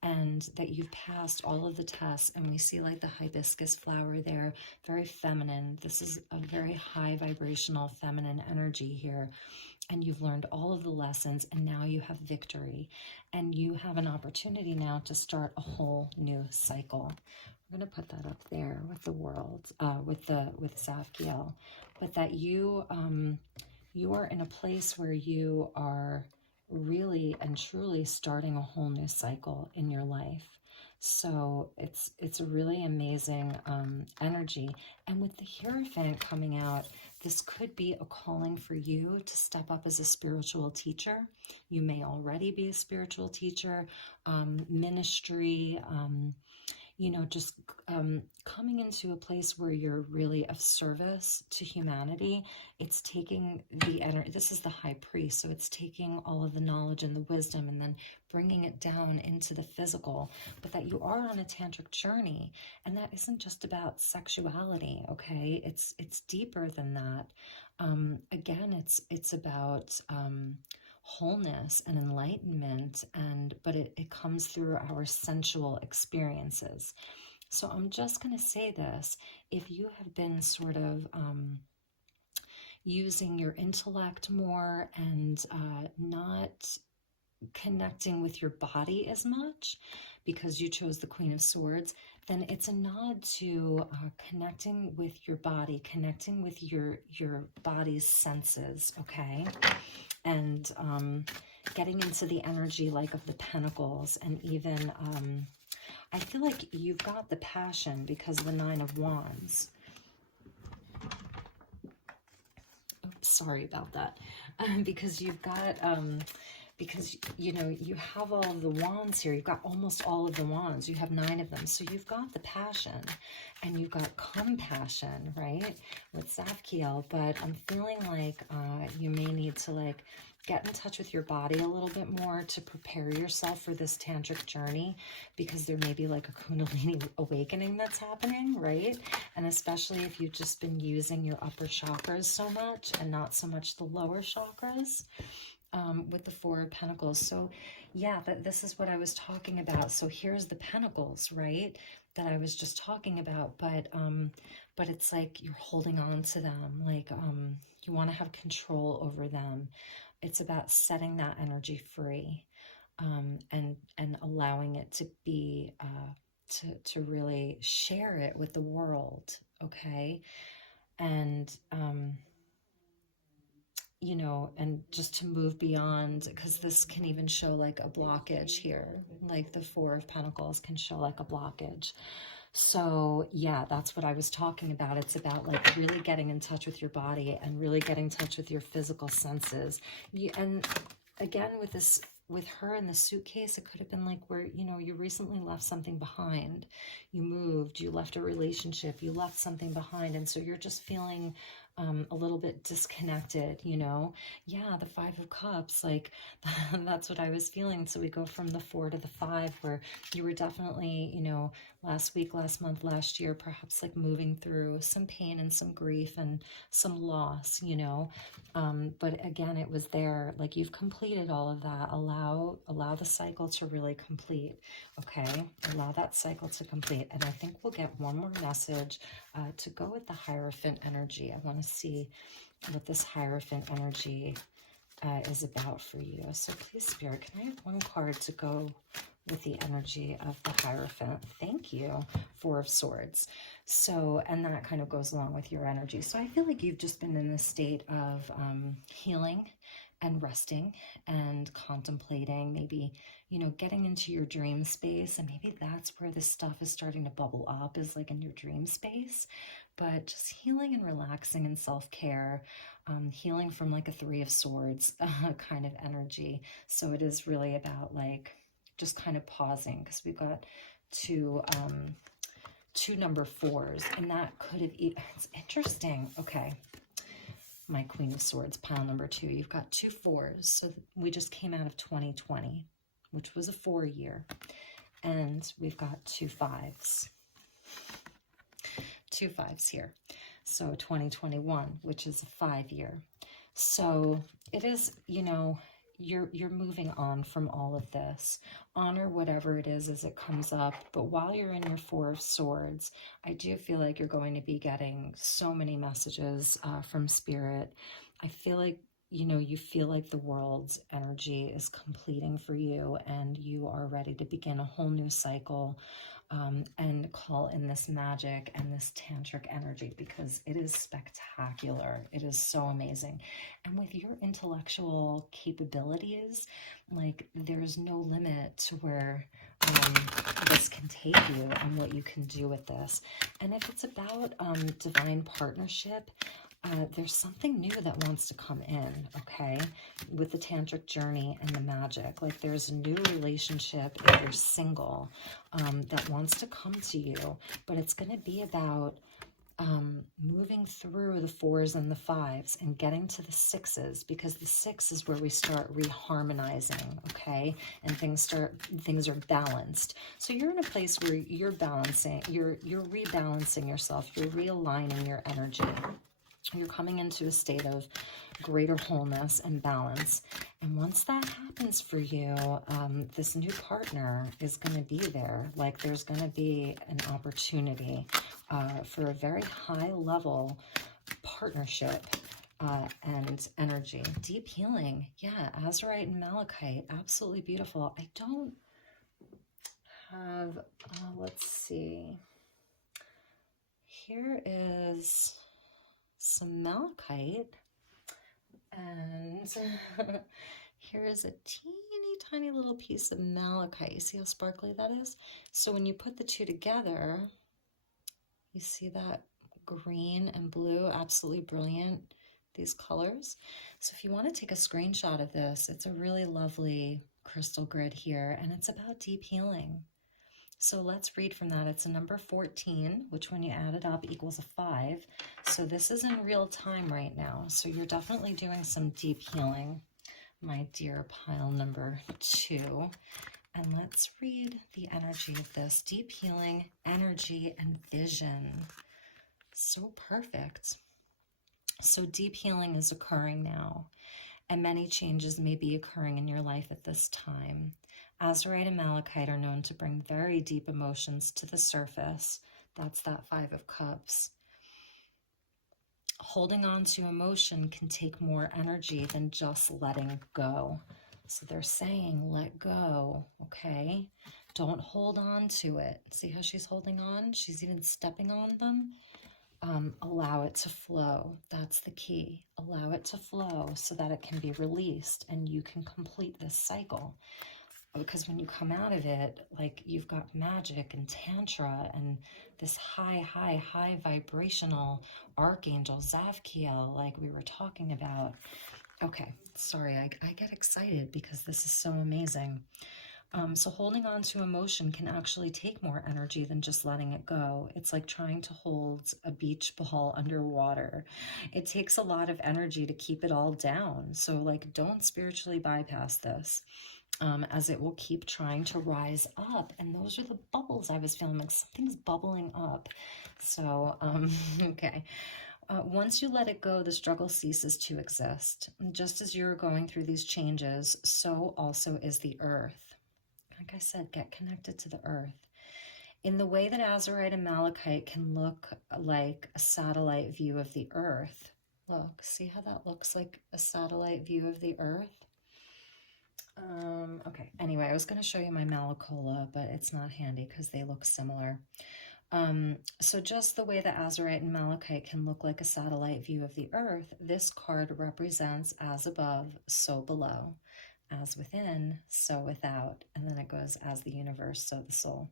and that you've passed all of the tests. And we see like the hibiscus flower there, very feminine. This is a very high vibrational feminine energy here. And you've learned all of the lessons, and now you have victory, and you have an opportunity now to start a whole new cycle. I'm going to put that up there with the world, with Safkiel, but that you are in a place where you are really and truly starting a whole new cycle in your life. So it's a really amazing energy. And with the Hierophant coming out, this could be a calling for you to step up as a spiritual teacher. You may already be a spiritual teacher, ministry, you know, just coming into a place where you're really of service to humanity. It's taking the energy. This is the high priest, so it's taking all of the knowledge and the wisdom and then bringing it down into the physical. But that you are on a tantric journey, and that isn't just about sexuality, okay? It's deeper than that. Again, it's about wholeness and enlightenment, but it comes through our sensual experiences. So I'm just going to say this: if you have been sort of using your intellect more and not connecting with your body as much because you chose the Queen of Swords, then it's a nod to connecting with your body, connecting with your body's senses, okay? And getting into the energy like of the Pentacles, and even I feel like you've got the passion because of the 9 of Wands. Oops, sorry about that. Because you've got because you know you have all of the wands here. You've got almost all of the wands. You have 9 of them. So you've got the passion and you've got compassion, right, with Safkiel. But I'm feeling like you may need to like get in touch with your body a little bit more to prepare yourself for this tantric journey, because there may be like a Kundalini awakening that's happening, right? And especially if you've just been using your upper chakras so much and not so much the lower chakras. With the 4 of Pentacles. So yeah, this is what I was talking about. So here's the Pentacles, right, that I was just talking about, but it's like you're holding on to them, like you want to have control over them. It's about setting that energy free, and allowing it to be to really share it with the world, okay? And you know, and just to move beyond, because this can even show like a blockage here, like the 4 of Pentacles can show like a blockage. So yeah, that's what I was talking about. It's about like really getting in touch with your body and really getting in touch with your physical senses. And again, with her in the suitcase, it could have been like where, you know, you recently left something behind. You moved, you left a relationship, you left something behind. And so you're just feeling a little bit disconnected, you know? Yeah, the 5 of Cups, like that's what I was feeling. So we go from the 4 to the 5, where you were definitely, you know, last week, last month, last year, perhaps like moving through some pain and some grief and some loss, you know? But again, it was there, like you've completed all of that. Allow the cycle to really complete, okay? Allow that cycle to complete. And I think we'll get one more message to go with the Hierophant energy. I want to see what this Hierophant energy is about for you. So please, Spirit, can I have one card to go with the energy of the Hierophant. Thank you, Four of Swords. So, and that kind of goes along with your energy. So I feel like you've just been in a state of healing and resting and contemplating, maybe, you know, getting into your dream space. And maybe that's where this stuff is starting to bubble up, is like in your dream space. But just healing and relaxing and self-care, healing from like a Three of Swords kind of energy. So it is really about like just kind of pausing, because we've got two number 4s, and that could have, it's interesting. Okay, my Queen of Swords, pile number 2. You've got 2 4s. So we just came out of 2020, which was a 4 year. And we've got 2 5s. 2 5s here. So 2021, which is a 5 year. So it is, you know, you're moving on from all of this. Honor whatever it is as it comes up. But while you're in your 4 of Swords, I do feel like you're going to be getting so many messages from Spirit. I feel like, you know, you feel like the world's energy is completing for you, and you are ready to begin a whole new cycle. And call in this magic and this tantric energy, because it is spectacular. It is so amazing. And with your intellectual capabilities, like, there's no limit to where this can take you and what you can do with this. And if it's about divine partnership, there's something new that wants to come in, okay, with the tantric journey and the magic. Like, there's a new relationship if you're single that wants to come to you, but it's going to be about moving through the 4s and the 5s and getting to the 6s, because the 6 is where we start reharmonizing, okay, and things are balanced. So you're in a place where you're balancing, you're rebalancing yourself, you're realigning your energy. You're coming into a state of greater wholeness and balance. And once that happens for you, this new partner is going to be there. Like, there's going to be an opportunity for a very high level partnership and energy. Deep healing. Yeah, Azurite and Malachite. Absolutely beautiful. I don't have, let's see. Here is some malachite, and here is a teeny tiny little piece of malachite. See how sparkly that is? So when you put the two together, you see that green and blue, absolutely brilliant, these colors. So if you want to take a screenshot of this, it's a really lovely crystal grid here, and it's about deep healing. So let's read from that. It's a number 14, which when you add it up equals a 5. So this is in real time right now. So you're definitely doing some deep healing, my dear pile number 2. And let's read the energy of this. Deep healing, energy, and vision. So perfect. So deep healing is occurring now, and many changes may be occurring in your life at this time. Azurite and Malachite are known to bring very deep emotions to the surface. That's that 5 of Cups. Holding on to emotion can take more energy than just letting go. So they're saying, let go, okay? Don't hold on to it. See how she's holding on? She's even stepping on them. Allow it to flow. That's the key. Allow it to flow so that it can be released and you can complete this cycle. Because when you come out of it, like, you've got magic and tantra and this high vibrational archangel Zavkiel, like we were talking about. Okay, sorry, I get excited because this is so amazing. So holding on to emotion can actually take more energy than just letting it go. It's like trying to hold a beach ball underwater. It takes a lot of energy to keep it all down. So, like, don't spiritually bypass this, as it will keep trying to rise up. And those are the bubbles I was feeling, like something's bubbling up. So, okay. Once you let it go, the struggle ceases to exist. Just as you're going through these changes, so also is the earth. Like I said, get connected to the earth. In the way that Azurite and Malachite can look like a satellite view of the earth. Look, see how that looks like a satellite view of the earth? Okay, anyway, I was going to show you my Malacola, but it's not handy because they look similar. So just the way the Azurite and Malachite can look like a satellite view of the earth, this card represents as above, so below, as within, so without, and then it goes as the universe, so the soul.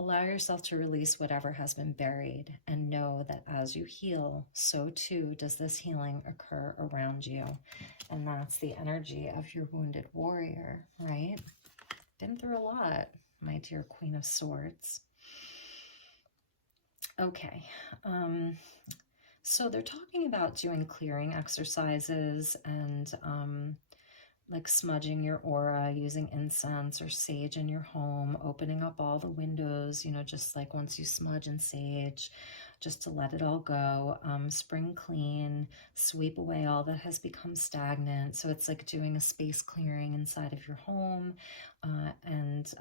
Allow yourself to release whatever has been buried and know that as you heal, so too does this healing occur around you. And that's the energy of your wounded warrior, right? Been through a lot, my dear Queen of Swords. Okay, so they're talking about doing clearing exercises and like smudging your aura, using incense or sage in your home, opening up all the windows, you know, just like once you smudge and sage, just to let it all go, spring clean, sweep away all that has become stagnant. So it's like doing a space clearing inside of your home, and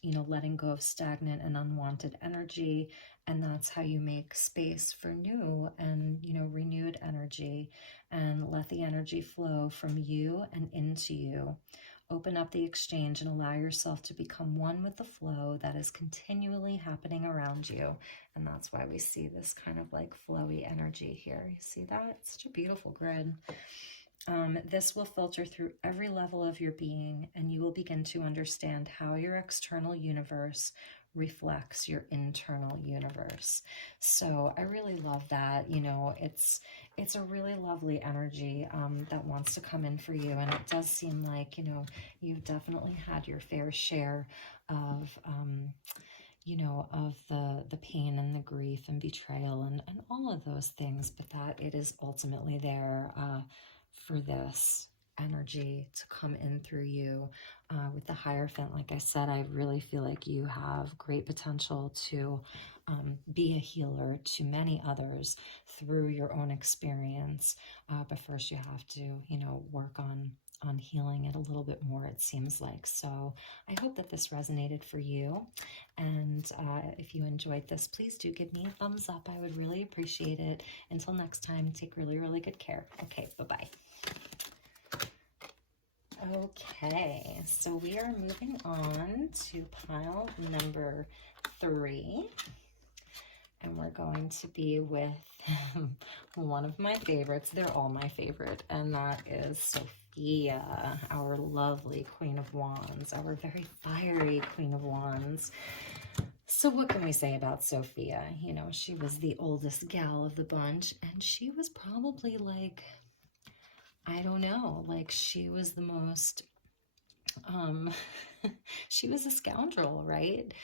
you know, letting go of stagnant and unwanted energy. And that's how you make space for new and, you know, renewed energy, and let the energy flow from you and into you. Open up the exchange and allow yourself to become one with the flow that is continually happening around you. And that's why we see this kind of like flowy energy here. You see that? It's such a beautiful grid. This will filter through every level of your being, and you will begin to understand how your external universe reflects your internal universe. So I really love that. You know, it's a really lovely energy that wants to come in for you, and it does seem like, you know, you've definitely had your fair share of you know, of the pain and the grief and betrayal and all of those things, but that it is ultimately there for this energy to come in through you. With the Hierophant, like I said, I really feel like you have great potential to be a healer to many others through your own experience. But first you have to, you know, work on healing it a little bit more, it seems like. So I hope that this resonated for you. And if you enjoyed this, please do give me a thumbs up. I would really appreciate it. Until next time, take really, really good care. Okay, bye-bye. Okay, so we are moving on to pile number 3. And we're going to be with one of my favorites. They're all my favorite, and that is Sophia, our lovely Queen of Wands, our very fiery Queen of Wands. So what can we say about Sophia? You know, she was the oldest gal of the bunch, and she was probably like, I don't know, like she was the most, she was a scoundrel, right?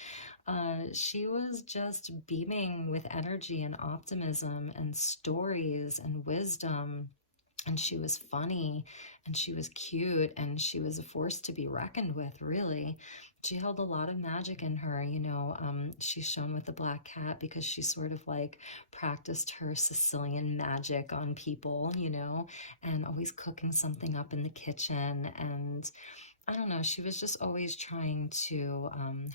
She was just beaming with energy and optimism and stories and wisdom. And she was funny, and she was cute, and she was a force to be reckoned with, really. She held a lot of magic in her, you know. She's shown with the black cat because she sort of like practiced her Sicilian magic on people, you know, and always cooking something up in the kitchen. And I don't know, she was just always trying to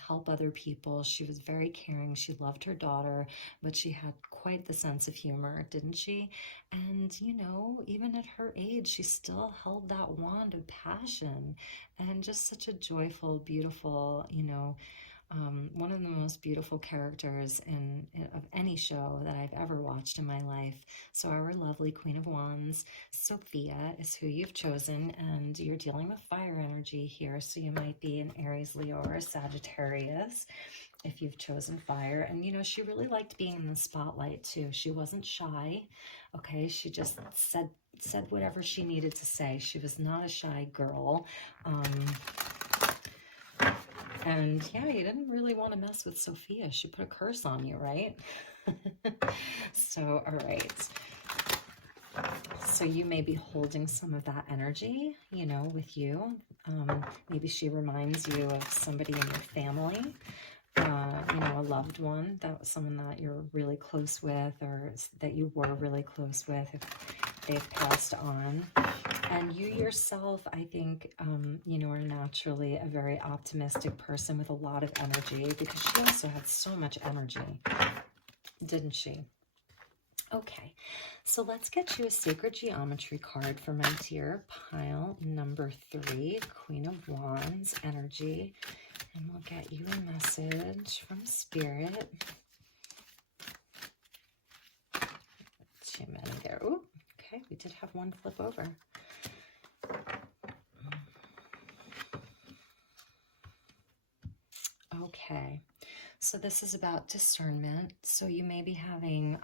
help other people. She was very caring. She loved her daughter, but she had quite the sense of humor, didn't she? And, you know, even at her age, she still held that wand of passion, and just such a joyful, beautiful, you know, one of the most beautiful characters of any show that I've ever watched in my life. So our lovely Queen of Wands, Sophia, is who you've chosen, and you're dealing with fire energy here, so you might be an Aries, Leo, or a Sagittarius if you've chosen fire. And, you know, she really liked being in the spotlight, too. She wasn't shy, okay? She just said whatever she needed to say. She was not a shy girl. And yeah, you didn't really want to mess with Sophia. She put a curse on you, right? So, all right. So you may be holding some of that energy, you know, with you. Maybe she reminds you of somebody in your family, you know, a loved one, that someone that you're really close with, or that you were really close with if they've passed on. And you yourself, I think, you know, are naturally a very optimistic person with a lot of energy, because she also had so much energy, didn't she? Okay, so let's get you a sacred geometry card for my dear pile number 3, Queen of Wands energy. And we'll get you a message from Spirit. Too many there. Ooh, okay, we did have one flip over. Okay, so this is about discernment. So you may be having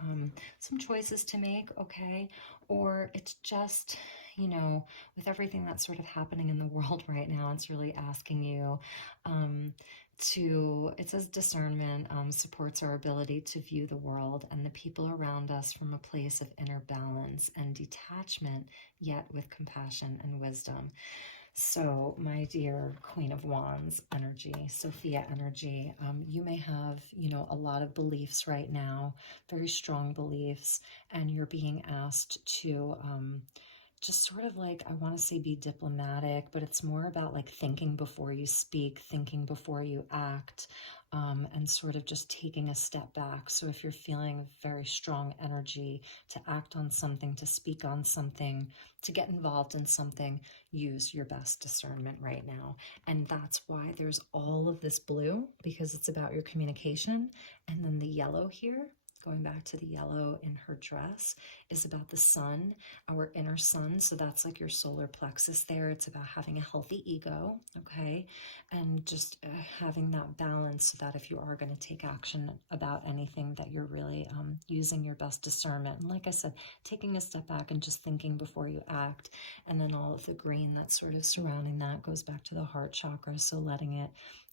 some choices to make, okay? Or it's just, you know, with everything that's sort of happening in the world right now, it's really asking you it says discernment supports our ability to view the world and the people around us from a place of inner balance and detachment, yet with compassion and wisdom. So, my dear Queen of Wands energy, Sophia energy, you may have, you know, a lot of beliefs right now, very strong beliefs, and you're being asked to just sort of like, I want to say be diplomatic, but it's more about like thinking before you speak, thinking before you act, and sort of just taking a step back. So if you're feeling very strong energy to act on something, to speak on something, to get involved in something, use your best discernment right now. And that's why there's all of this blue, because it's about your communication. And then the yellow here, going back to the yellow in her dress, is about the sun, our inner sun. So that's like your solar plexus there. It's about having a healthy ego, okay? And just having that balance so that if you are going to take action about anything, that you're really using your best discernment. And like I said, taking a step back and just thinking before you act. And then all of the green that's sort of surrounding that goes back to the heart chakra. So letting it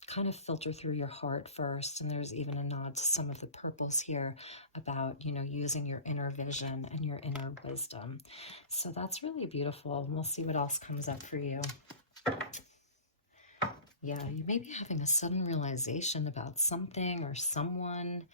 kind of filter through your heart first. And there's even a nod to some of the purples here about, you know, using your inner vision and your inner wisdom. So that's really beautiful. And we'll see what else comes up for you. Yeah, you may be having a sudden realization about something or someone.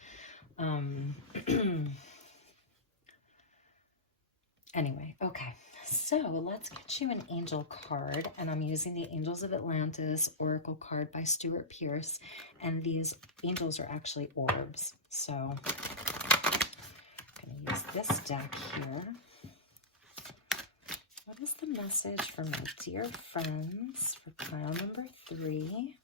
Anyway, okay. So let's get you an angel card, and I'm using the Angels of Atlantis Oracle card by Stuart Pearce, and these angels are actually orbs. So I'm going to use this deck here. What is the message for my dear friends for pile number 3?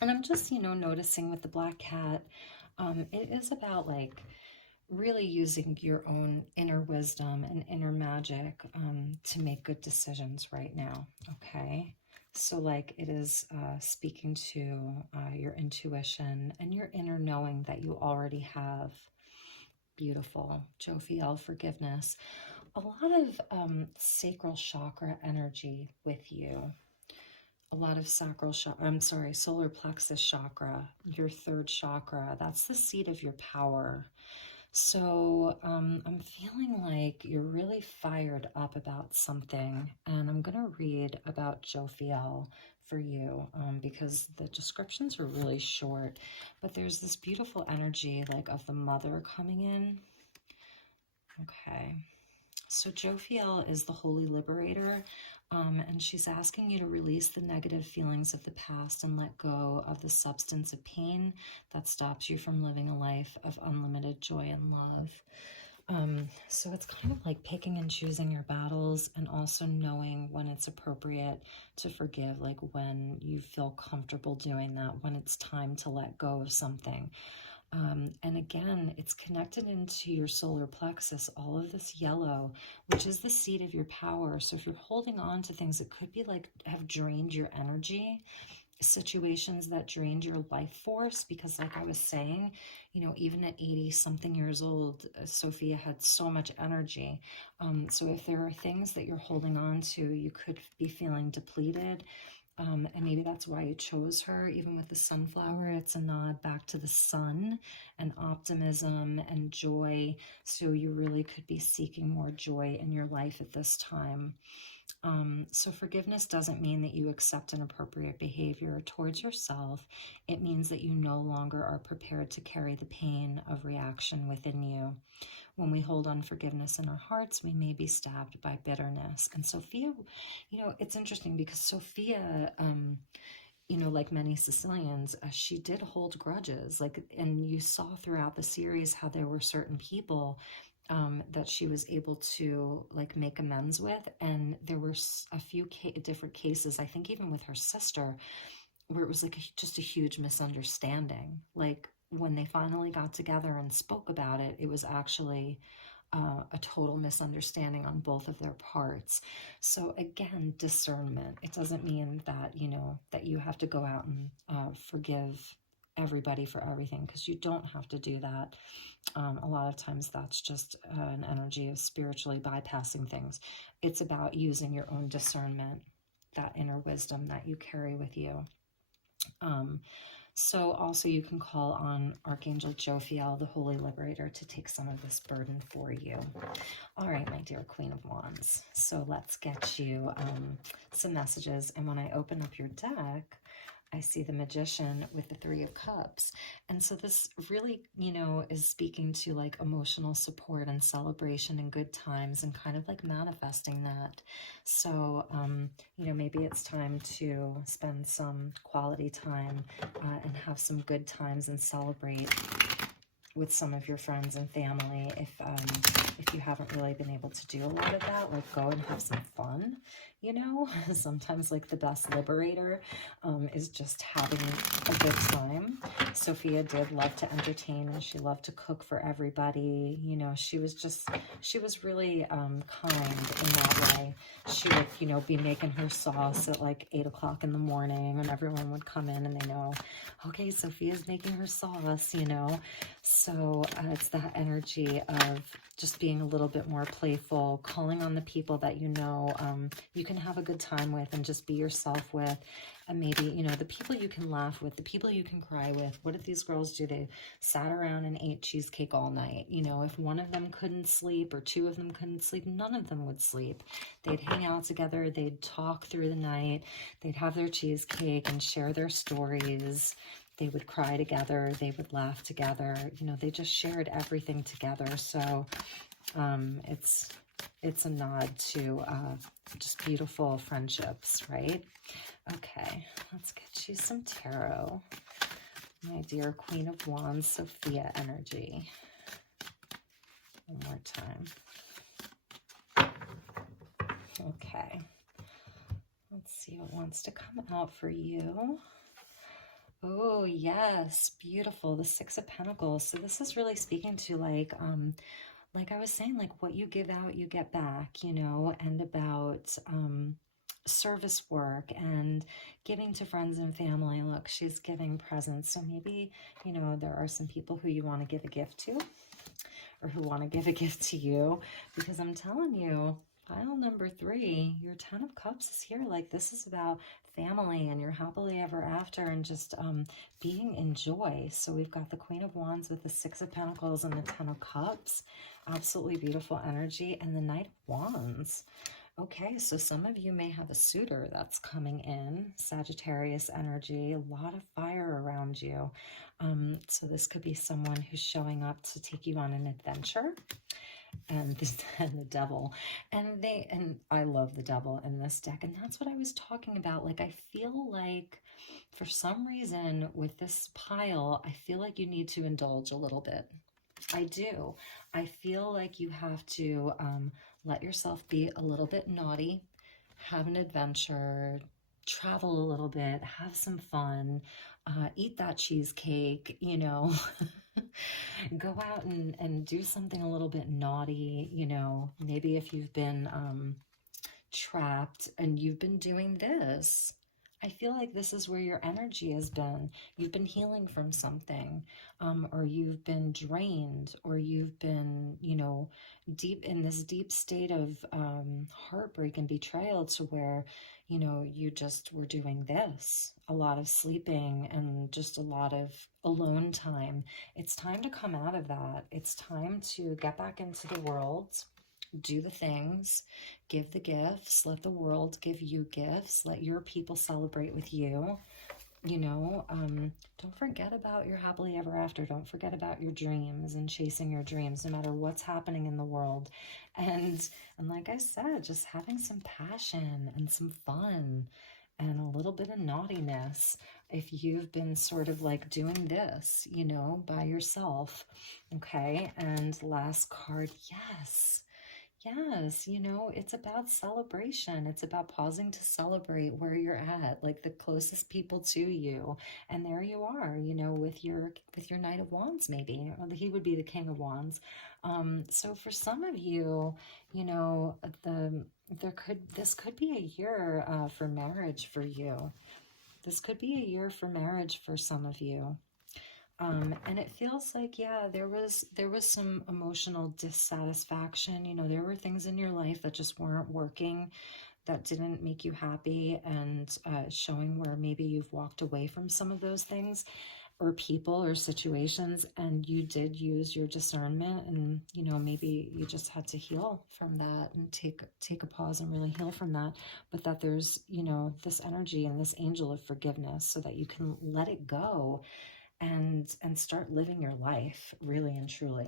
And I'm just, you know, noticing with the black cat, it is about like really using your own inner wisdom and inner magic to make good decisions right now, okay? So like it is speaking to your intuition and your inner knowing that you already have. Beautiful. Jophiel, forgiveness. A lot of sacral chakra energy with you. A lot of solar plexus chakra, your third chakra. That's the seat of your power. So I'm feeling like you're really fired up about something. And I'm going to read about Jophiel for you because the descriptions are really short. But there's this beautiful energy like of the mother coming in. Okay. So Jophiel is the holy liberator, and she's asking you to release the negative feelings of the past and let go of the substance of pain that stops you from living a life of unlimited joy and love. So it's kind of like picking and choosing your battles and also knowing when it's appropriate to forgive, like when you feel comfortable doing that, when it's time to let go of something. And again, it's connected into your solar plexus, all of this yellow, which is the seat of your power. So if you're holding on to things that could be like have drained your energy, situations that drained your life force, because like I was saying, you know, even at 80 something years old, Sophia had so much energy. So if there are things that you're holding on to, you could be feeling depleted. And maybe that's why you chose her. Even with the sunflower, it's a nod back to the sun and optimism and joy. So you really could be seeking more joy in your life at this time. So forgiveness doesn't mean that you accept an appropriate behavior towards yourself. It means that you no longer are prepared to carry the pain of reaction within you. When we hold unforgiveness in our hearts, we may be stabbed by bitterness. And Sophia, you know, it's interesting because Sophia, you know, like many Sicilians, she did hold grudges. Like, and you saw throughout the series how there were certain people that she was able to like make amends with. And there were a few different cases, I think even with her sister, where it was like just a huge misunderstanding. Like when they finally got together and spoke about it, it was actually a total misunderstanding on both of their parts. So again, discernment. It doesn't mean that, you know, that you have to go out and forgive everybody for everything, because you don't have to do that. A lot of times that's just an energy of spiritually bypassing things. It's about using your own discernment, that inner wisdom that you carry with you. So also you can call on Archangel Jophiel, the Holy Liberator, to take some of this burden for you. All right, my dear Queen of Wands. So let's get you some messages. And when I open up your deck, I see the Magician with the Three of Cups. And so this really, you know, is speaking to like emotional support and celebration and good times and kind of like manifesting that. So, you know, maybe it's time to spend some quality time and have some good times and celebrate with some of your friends and family. If you haven't really been able to do a lot of that, like go and have some fun, you know. Sometimes like the best liberator is just having a good time. Sophia did love to entertain, and she loved to cook for everybody. You know, she was really kind in that way. She would, you know, be making her sauce at like 8 o'clock in the morning, and everyone would come in and they know, okay, Sophia's making her sauce, you know. So it's that energy of just being a little bit more playful, calling on the people that you know you can have a good time with and just be yourself with. And maybe, you know, the people you can laugh with, the people you can cry with. What did these girls do? They sat around and ate cheesecake all night. You know, if one of them couldn't sleep or two of them couldn't sleep, none of them would sleep. They'd hang out together. They'd talk through the night. They'd have their cheesecake and share their stories. They would cry together. They would laugh together. You know, they just shared everything together. So it's a nod to just beautiful friendships, right? Okay, let's get you some tarot. My dear Queen of Wands, Sophia energy. One more time. Okay. Let's see what wants to come out for you. Oh, yes, beautiful. The Six of Pentacles. So this is really speaking to like I was saying, like what you give out, you get back, you know, and about service work and giving to friends and family. Look, she's giving presents. So maybe, you know, there are some people who you want to give a gift to, or who want to give a gift to you, because I'm telling you, pile number 3, your 10 of Cups is here. Like this is about family and your happily ever after and just being in joy. So we've got the Queen of Wands with the 6 of Pentacles and the 10 of Cups. Absolutely beautiful energy. And the Knight of Wands. Okay, so some of you may have a suitor that's coming in. Sagittarius energy, a lot of fire around you. So this could be someone who's showing up to take you on an adventure. And the Devil. And I love the Devil in this deck. And that's what I was talking about. Like, I feel like for some reason with this pile, I feel like you need to indulge a little bit. I do. I feel like you have to let yourself be a little bit naughty, have an adventure, travel a little bit, have some fun, eat that cheesecake, you know, go out and do something a little bit naughty, you know, maybe if you've been trapped and you've been doing this. I feel like this is where your energy has been. You've been healing from something, or you've been drained, or you've been, you know, deep in this deep state of heartbreak and betrayal to where, you know, you just were doing this, a lot of sleeping and just a lot of alone time. It's time to come out of that. It's time to get back into the world. Do the things, give the gifts, let the world give you gifts, let your people celebrate with you. You know, don't forget about your happily ever after. Don't forget about your dreams and chasing your dreams, no matter what's happening in the world. And like I said, just having some passion and some fun and a little bit of naughtiness. If you've been sort of like doing this, you know, by yourself. Okay. And last card, yes. Yes, you know, it's about celebration. It's about pausing to celebrate where you're at, like the closest people to you. And there you are, you know, with your Knight of Wands, maybe. Or he would be the King of Wands. So for some of you, you know, this could be a year for marriage for you. This could be a year for marriage for some of you. And it feels like, yeah, there was some emotional dissatisfaction. You know, there were things in your life that just weren't working, that didn't make you happy, and showing where maybe you've walked away from some of those things or people or situations, and you did use your discernment, and, you know, maybe you just had to heal from that and take a pause and really heal from that. But that there's, you know, this energy and this angel of forgiveness so that you can let it go and start living your life really and truly.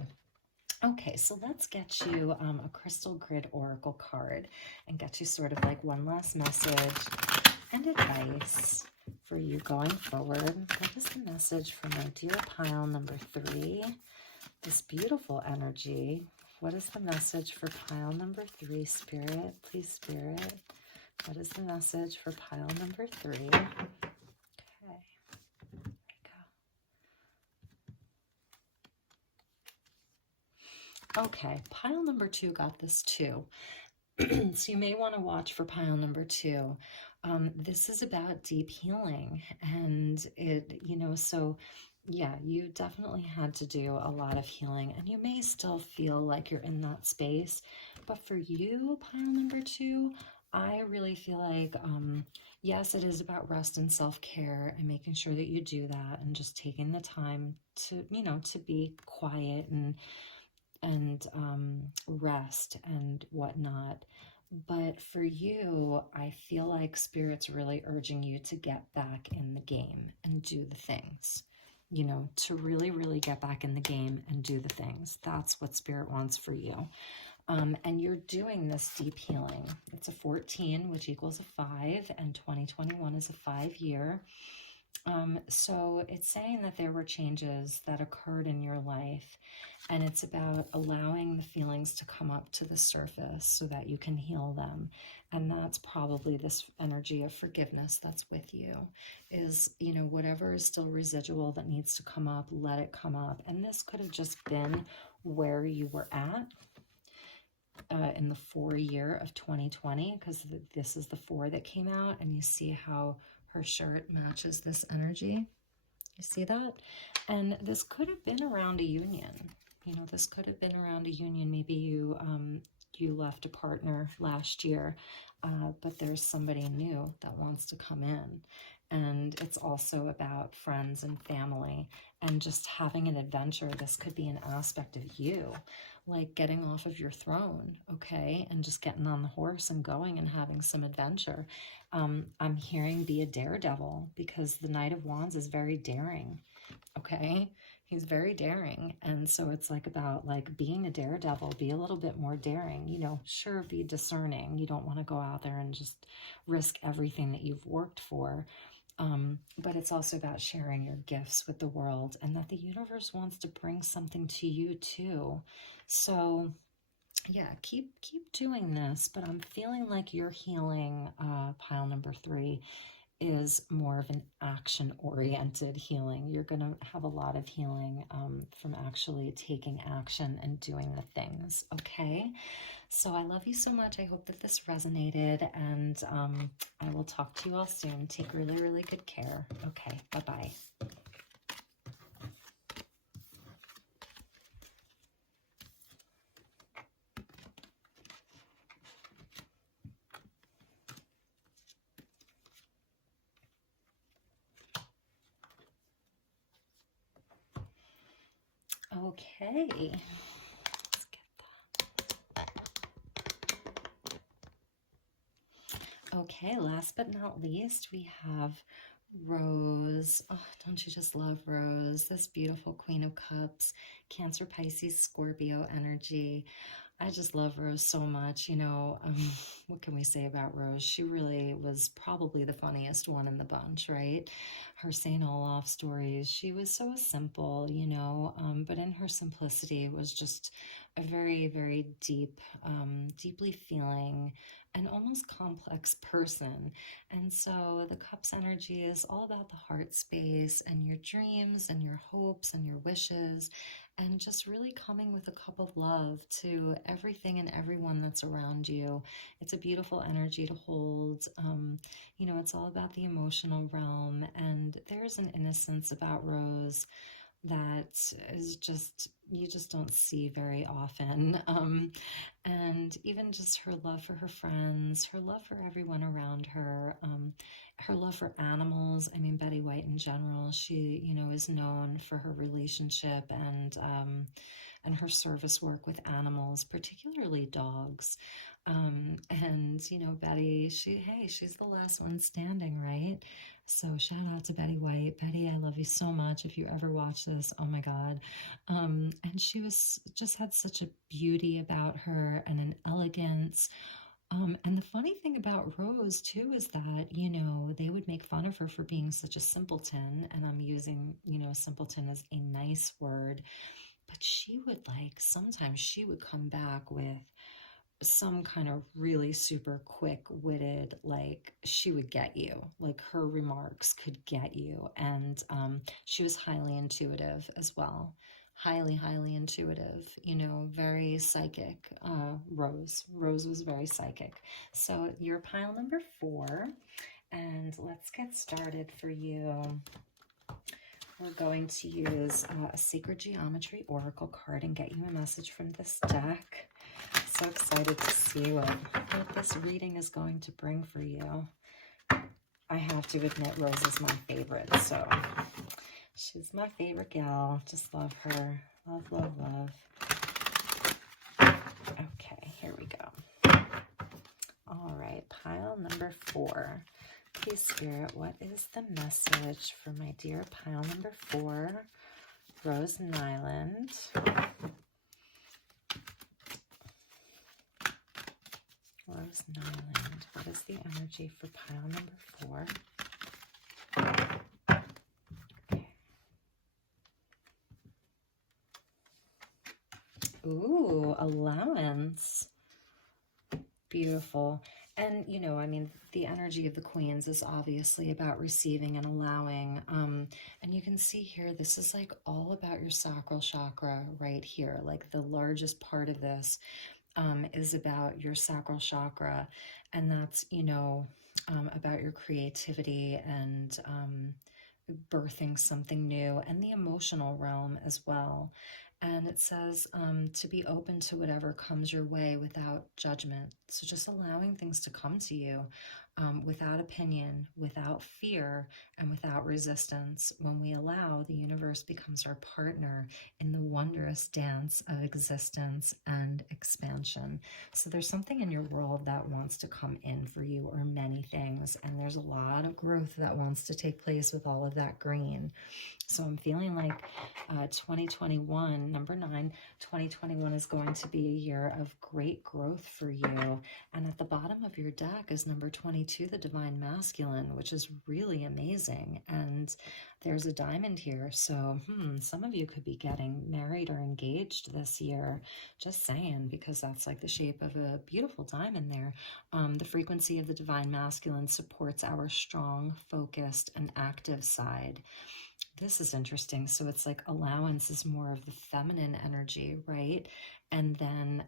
Okay, so let's get you a crystal grid oracle card and get you sort of like one last message and advice for you going forward. What is the message for my dear pile number 3? This beautiful energy. What is the message for pile number 3, Spirit? Please, Spirit. What is the message for pile number 3? Okay, pile number 2 got this too. So you may want to watch for pile number 2. This is about deep healing, and it, you know, so yeah, you definitely had to do a lot of healing, and you may still feel like you're in that space. But for you, pile number 2, I really feel like, yes, it is about rest and self-care and making sure that you do that and just taking the time to, you know, to be quiet and rest and whatnot. But for you, I feel like Spirit's really urging you to get back in the game and do the things, you know, to really, really get back in the game and do the things. That's what Spirit wants for you. And you're doing this deep healing. It's a 14, which equals a 5, and 2021 is a 5-year. So it's saying that there were changes that occurred in your life, and it's about allowing the feelings to come up to the surface so that you can heal them. And that's probably this energy of forgiveness that's with you, is, you know, whatever is still residual that needs to come up, let it come up. And this could have just been where you were at in the 4-year of 2020, because this is the 4 that came out, and you see how her shirt matches this energy. You see that? And this could have been around a union. You know, this could have been around a union. Maybe you you left a partner last year, but there's somebody new that wants to come in. And it's also about friends and family and just having an adventure. This could be an aspect of you, like getting off of your throne, okay, and just getting on the horse and going and having some adventure. I'm hearing be a daredevil, because the Knight of Wands is very daring, okay? He's very daring. And so it's like about like being a daredevil, be a little bit more daring, you know, sure, be discerning. You don't want to go out there and just risk everything that you've worked for. But it's also about sharing your gifts with the world, and that the universe wants to bring something to you too. So yeah, keep doing this. But I'm feeling like your healing, pile number 3, is more of an action-oriented healing. You're going to have a lot of healing from actually taking action and doing the things, okay? So I love you so much. I hope that this resonated, and I will talk to you all soon. Take really, really good care. Okay, bye-bye. Okay, let's get that. Okay, last but not least, we have Rose. Oh, don't you just love Rose? This beautiful Queen of Cups, Cancer, Pisces, Scorpio energy. I just love Rose so much. You know, what can we say about Rose? She really was probably the funniest one in the bunch, right? Her St. Olaf stories, she was so simple, you know, but in her simplicity was just a very, very deep, deeply feeling and almost complex person. And so the Cups energy is all about the heart space and your dreams and your hopes and your wishes, and just really coming with a cup of love to everything and everyone that's around you. It's a beautiful energy to hold. You know, it's all about the emotional realm, and there's an innocence about Rose that is just, you just don't see very often. And even just her love for her friends, her love for everyone around her, her love for animals. I mean, Betty White in general, she, you know, is known for her relationship and her service work with animals, particularly dogs. And you know, Betty, she's the last one standing, right? So shout out to Betty White. Betty, I love you so much. If you ever watch this, oh my God. And she was just had such a beauty about her and an elegance. And the funny thing about Rose too is that, you know, they would make fun of her for being such a simpleton. And I'm using, you know, simpleton as a nice word, but she would sometimes she would come back with some kind of really super quick-witted, she would get you, her remarks could get you. And she was highly intuitive as well, highly intuitive, you know, very psychic. Rose was very psychic. So you're pile number 4, and let's get started for you. We're going to use a Sacred Geometry Oracle card and get you a message from this deck. So excited to see what this reading is going to bring for you. I have to admit, Rose is my favorite, so she's my favorite gal. Just love her. Love, love, love. Okay, here we go. All right, pile number 4. Please, Spirit, what is the message for my dear pile number 4, Rose Nyland? Rose Nyland, what is the energy for pile number 4? Okay. Ooh, allowance. Beautiful. And, you know, I mean, the energy of the Queens is obviously about receiving and allowing. And you can see here, this is all about your sacral chakra right here. The largest part of this is about your sacral chakra. And that's, you know, about your creativity and birthing something new, and the emotional realm as well. And it says to be open to whatever comes your way without judgment. So just allowing things to come to you without opinion, without fear, and without resistance. When we allow, the universe becomes our partner in the wondrous dance of existence and expansion. So there's something in your world that wants to come in for you, or many things, and there's a lot of growth that wants to take place with all of that green. So I'm feeling 2021, number 9, 2021 is going to be a year of great growth for you. And at the bottom of your deck is number 22, the Divine Masculine, which is really amazing. And there's a diamond here. So some of you could be getting married or engaged this year. Just saying, because that's the shape of a beautiful diamond there. The frequency of the Divine Masculine supports our strong, focused, and active side. This is interesting. So it's allowance is more of the feminine energy, right? And then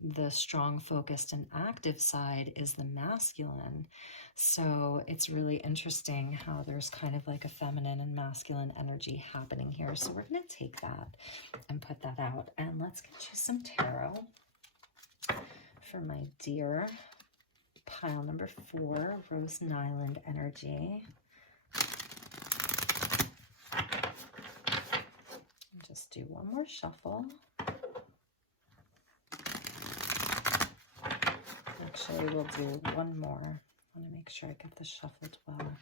the strong, focused, and active side is the masculine. So it's really interesting how there's kind of a feminine and masculine energy happening here. So we're going to take that and put that out. And let's get you some tarot for my dear pile number 4, Rose Nyland energy. Just do one more shuffle. Actually, we'll do one more. I want to make sure I get this shuffled well.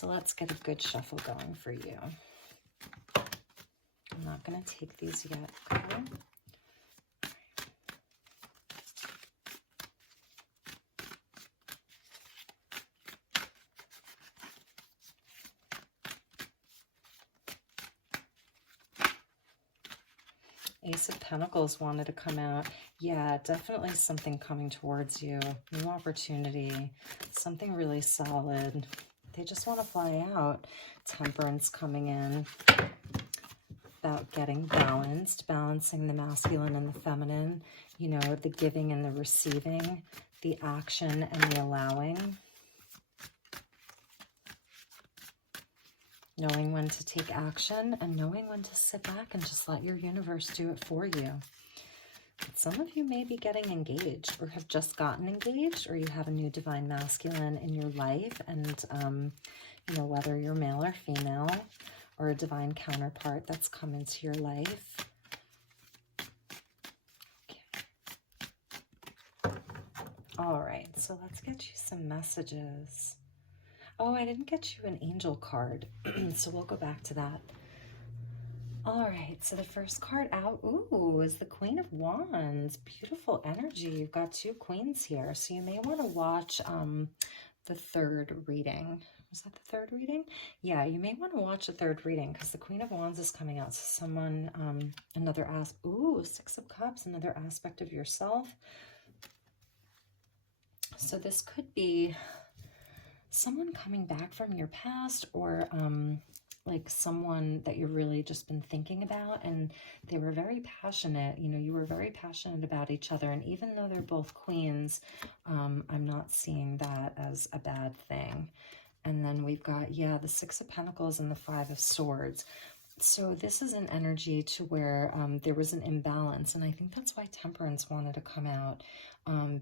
So let's get a good shuffle going for you. I'm not going to take these yet, okay? Ace of Pentacles wanted to come out. Yeah, definitely something coming towards you. New opportunity. Something really solid. They just want to fly out. Temperance coming in. About getting balanced. Balancing the masculine and the feminine. You know, the giving and the receiving. The action and the allowing. Knowing when to take action and knowing when to sit back and just let your universe do it for you. Some of you may be getting engaged or have just gotten engaged, or you have a new divine masculine in your life, and you know, whether you're male or female or a divine counterpart that's come into your life. Okay. All right, so let's get you some messages. Oh, I didn't get you an angel card, so we'll go back to that. All right, so the first card out, ooh, is the Queen of Wands. Beautiful energy. You've got two queens here, so you may want to watch the third reading. Was that the third reading? Yeah, you may want to watch the third reading because the Queen of Wands is coming out. So someone, another aspect, ooh, Six of Cups, another aspect of yourself. So this could be someone coming back from your past, or like someone that you've really just been thinking about, and they were very passionate. You know, you were very passionate about each other, and even though they're both queens, I'm not seeing that as a bad thing. And then we've got, yeah, the Six of Pentacles and the Five of Swords. So this is an energy to where there was an imbalance, and I think that's why Temperance wanted to come out,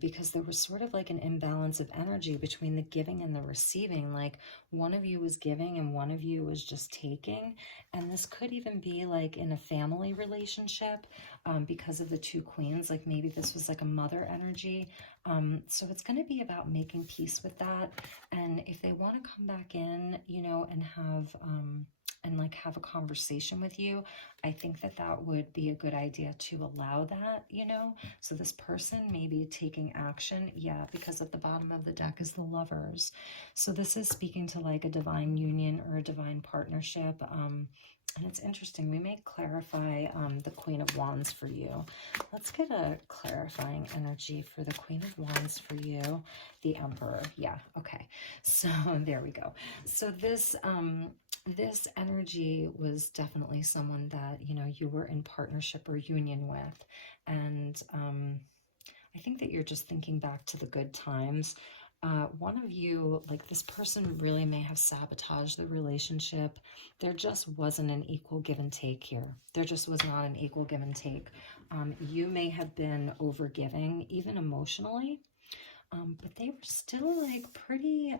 because there was sort of like an imbalance of energy between the giving and the receiving. Like one of you was giving and one of you was just taking, and this could even be like in a family relationship because of the two queens. Like maybe this was like a mother energy. So it's going to be about making peace with that, and if they want to come back in, you know, and have a conversation with you, I think that that would be a good idea to allow that, you know. So this person may be taking action, yeah, because at the bottom of the deck is the Lovers. So this is speaking to like a divine union or a divine partnership. And it's interesting, we may clarify the Queen of Wands for you. Let's get a clarifying energy for the Queen of Wands for you. The Emperor, yeah, okay. So there we go. So this energy was definitely someone that, you know, you were in partnership or union with. And I think that you're just thinking back to the good times. One of you, like this person really may have sabotaged the relationship. There just wasn't an equal give and take here. There just was not an equal give and take. You may have been overgiving, even emotionally, but they were still like pretty,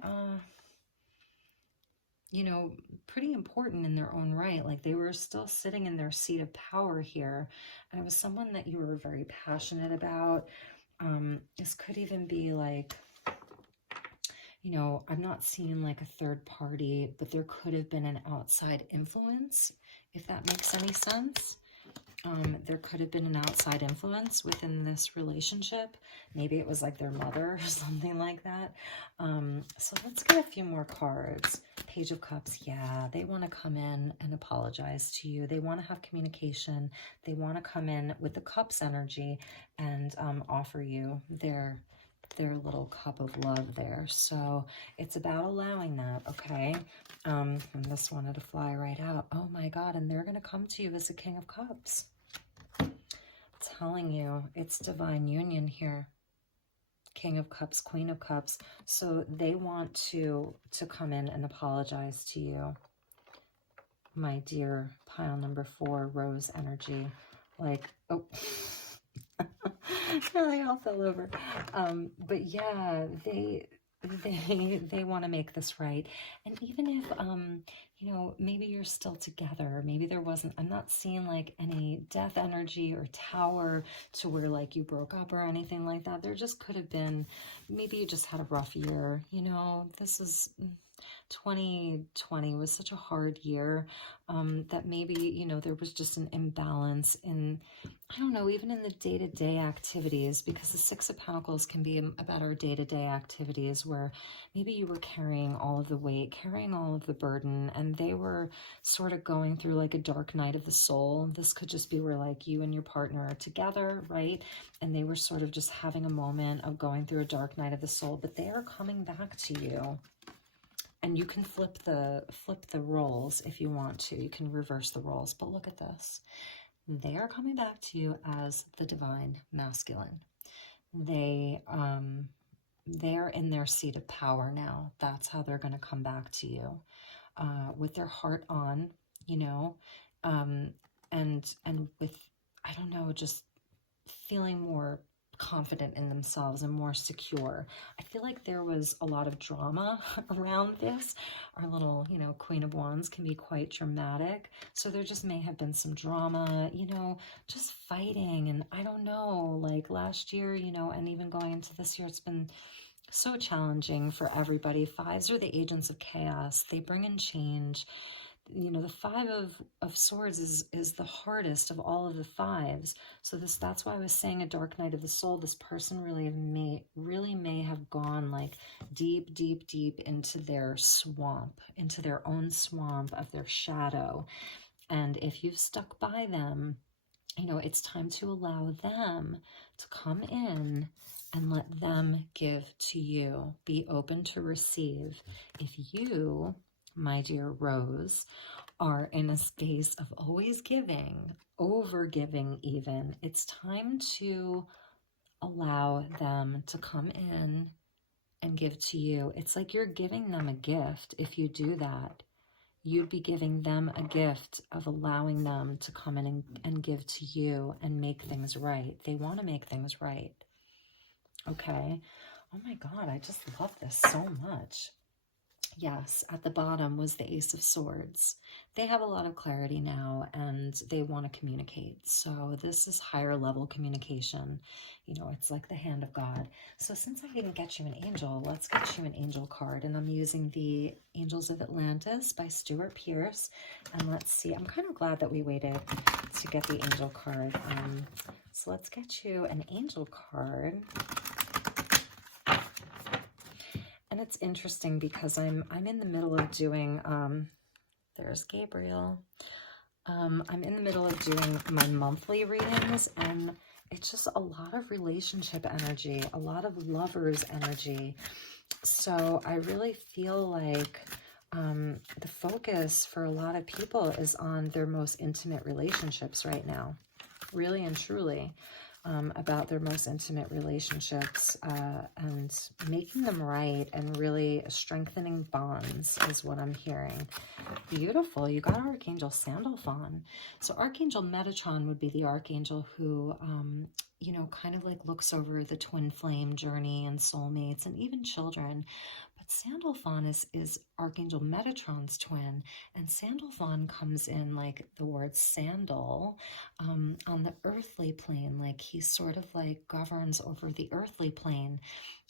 you know, pretty important in their own right. Like they were still sitting in their seat of power here. And it was someone that you were very passionate about. This could even be like, you know, I'm not seeing like a third party, but there could have been an outside influence, if that makes any sense. There could have been an outside influence within this relationship. Maybe it was like their mother or something like that. So let's get a few more cards. Page of Cups, yeah, they want to come in and apologize to you. They want to have communication. They want to come in with the Cups energy and offer you their little cup of love there. So it's about allowing that, okay? And this wanted to fly right out. Oh my God, and they're going to come to you as the King of Cups. Telling you, it's divine union here. King of Cups, Queen of Cups. So they want to come in and apologize to you. My dear pile number 4, Rose energy. Like, oh... No, they all fell over. But yeah, they want to make this right. And even if, you know, maybe you're still together, maybe there wasn't, I'm not seeing like any death energy or tower to where like you broke up or anything like that. There just could have been, maybe you just had a rough year, you know, this is 2020 was such a hard year, that maybe, you know, there was just an imbalance in, I don't know, even in the day-to-day activities, because the Six of Pentacles can be about our day-to-day activities where maybe you were carrying all of the weight, carrying all of the burden, and they were sort of going through like a dark night of the soul. This could just be where like you and your partner are together, right? And they were sort of just having a moment of going through a dark night of the soul, but they are coming back to you. And you can flip the roles if you want to. You can reverse the roles, but look at this. They are coming back to you as the divine masculine. They're in their seat of power now. That's how they're going to come back to you, with their heart on, you know, and with, I don't know, just feeling more confident in themselves and more secure. I feel like there was a lot of drama around this. Our little, you know, Queen of Wands can be quite dramatic. So there just may have been some drama, you know, just fighting. And I don't know, like last year, you know, and even going into this year, it's been so challenging for everybody. Fives are the agents of chaos. They bring in change. You know, the Five of Swords is the hardest of all of the fives. So that's why I was saying a dark night of the soul. This person really may have gone like deep, deep, deep into their swamp, into their own swamp of their shadow. And if you've stuck by them, you know, it's time to allow them to come in and let them give to you. Be open to receive. If you, my dear Rose, are in a space of always giving, over giving even, it's time to allow them to come in and give to you. It's like you're giving them a gift. If you do that, you'd be giving them a gift of allowing them to come in and give to you and make things right. They want to make things right. Okay. Oh my God, I just love this so much. Yes, at the bottom was the Ace of Swords. They have a lot of clarity now and they want to communicate. So this is higher level communication. You know, it's like the hand of God. So since I didn't get you an angel, let's get you an angel card. And I'm using the Angels of Atlantis by Stuart Pearce. And let's see, I'm kind of glad that we waited to get the angel card. So let's get you an angel card. And it's interesting because I'm in the middle of doing, there's Gabriel. I'm in the middle of doing my monthly readings, and it's just a lot of relationship energy, a lot of lovers energy. So I really feel like the focus for a lot of people is on their most intimate relationships right now, really and truly. About their most intimate relationships and making them right and really strengthening bonds is what I'm hearing. Beautiful. You got Archangel Sandalphon. So Archangel Metatron would be the archangel who, you know, kind of like looks over the twin flame journey and soulmates and even children. But Sandalphon is Archangel Metatron's twin, and Sandalphon comes in like the word sandal on the earthly plane, like he sort of like governs over the earthly plane,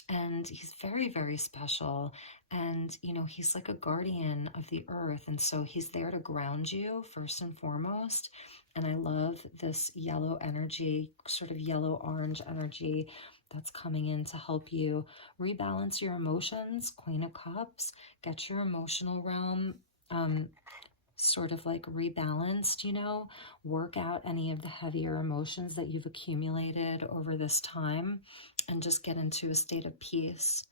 and he's very, very special. And, you know, he's like a guardian of the earth, and so he's there to ground you first and foremost. And I love this yellow energy, sort of yellow-orange energy that's coming in to help you rebalance your emotions. Queen of Cups, get your emotional realm sort of like rebalanced, you know, work out any of the heavier emotions that you've accumulated over this time and just get into a state of peace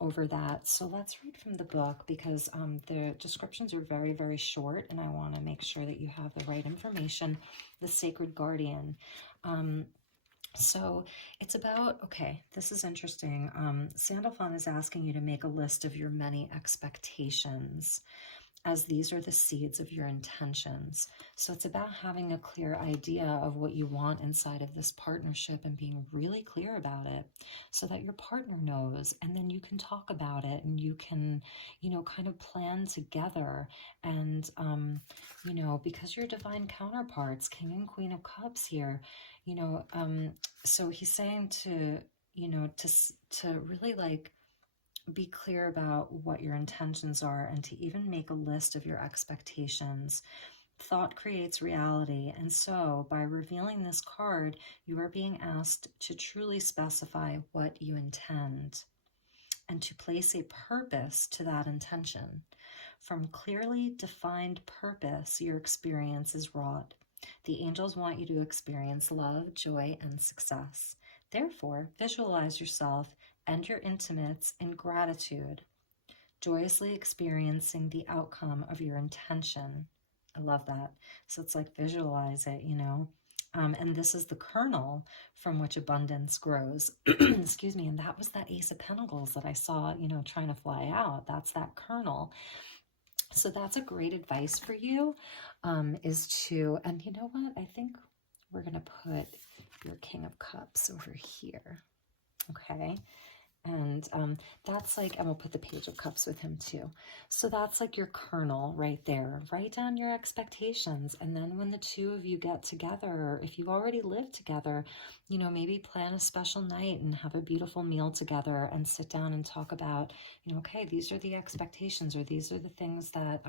over that. So let's read from the book because the descriptions are very, very short and I want to make sure that you have the right information. The Sacred Guardian. So it's about, okay, this is interesting. Sandalphon is asking you to make a list of your many expectations, as these are the seeds of your intentions. So it's about having a clear idea of what you want inside of this partnership and being really clear about it so that your partner knows, and then you can talk about it and you can, you know, kind of plan together. And, you know, because you're divine counterparts, King and Queen of Cups here, you know, so he's saying to, you know, to really like be clear about what your intentions are and to even make a list of your expectations. Thought creates reality, and so by revealing this card, you are being asked to truly specify what you intend and to place a purpose to that intention. From clearly defined purpose, your experience is wrought. The angels want you to experience love, joy, and success. Therefore, visualize yourself and your intimates in gratitude, joyously experiencing the outcome of your intention. I love that. So it's like visualize it, you know. And this is the kernel from which abundance grows. Excuse me. And that was that Ace of Pentacles that I saw, you know, trying to fly out. That's that kernel. So that's a great advice for you, is to, and you know what? I think we're going to put your King of Cups over here. Okay. And that's like, and we'll put the Page of Cups with him too. So that's like your kernel right there. Write down your expectations. And then when the two of you get together, or if you already live together, you know, maybe plan a special night and have a beautiful meal together and sit down and talk about, you know, okay, these are the expectations, or these are the things that,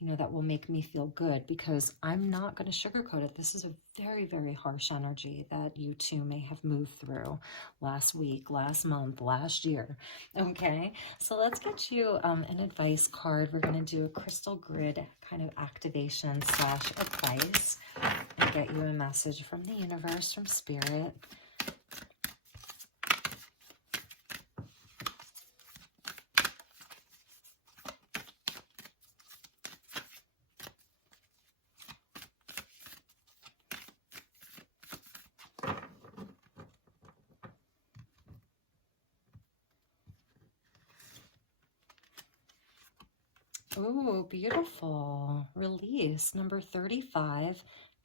you know, that will make me feel good, because I'm not going to sugarcoat it. This is a very, very harsh energy that you two may have moved through last week, last month, last year. Okay, so let's get you an advice card. We're going to do a crystal grid kind of activation / advice and get you a message from the universe, from spirit. Oh, beautiful. Release number 35,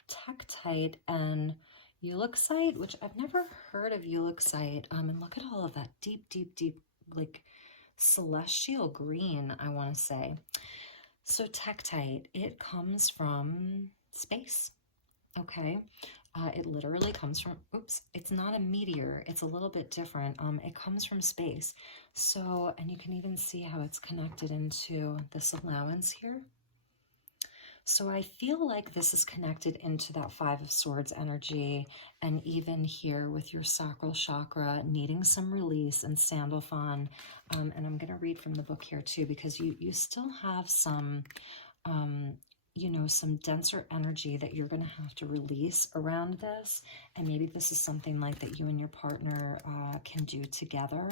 Tektite and Ulexite, which I've never heard of Ulexite. And look at all of that deep, deep, deep, like celestial green, I want to say. So Tektite, it comes from space. Okay. It literally comes from, oops, it's not a meteor. It's a little bit different. It comes from space. So, and you can even see how it's connected into this allowance here. So I feel like this is connected into that Five of Swords energy, and even here with your sacral chakra needing some release and Sandalphon. And I'm going to read from the book here too, because you still have some, you know, some denser energy that you're going to have to release around this. And maybe this is something like that you and your partner can do together.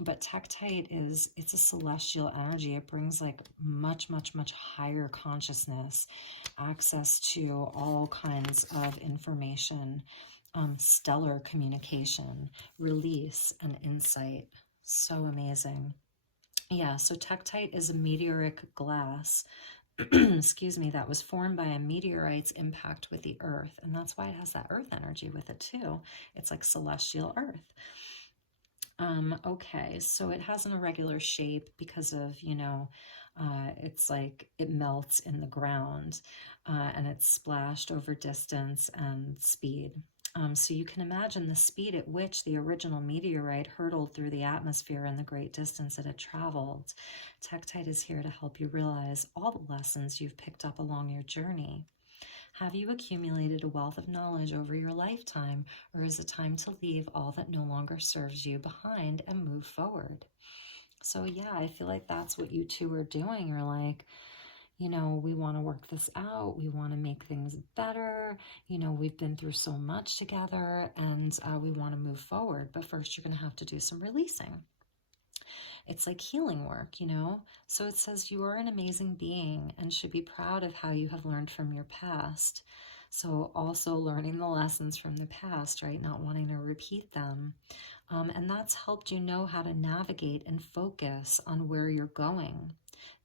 But Tektite is, it's a celestial energy. It brings like much, much, much higher consciousness, access to all kinds of information, stellar communication, release, and insight. So amazing. Yeah, so Tektite is a meteoric glass, excuse me, that was formed by a meteorite's impact with the earth. And that's why it has that earth energy with it too. It's like celestial earth. Okay, so it has an irregular shape because of, you know, it's like it melts in the ground, and it's splashed over distance and speed. So you can imagine the speed at which the original meteorite hurtled through the atmosphere and the great distance it had traveled. Tektite is here to help you realize all the lessons you've picked up along your journey. Have you accumulated a wealth of knowledge over your lifetime, or is it time to leave all that no longer serves you behind and move forward? So yeah, I feel like that's what you two are doing. You're like, you know, we want to work this out. We want to make things better. You know, we've been through so much together, and we want to move forward. But first, you're going to have to do some releasing. It's like healing work, you know? So it says you are an amazing being and should be proud of how you have learned from your past. So also learning the lessons from the past, right? Not wanting to repeat them. And that's helped you know how to navigate and focus on where you're going.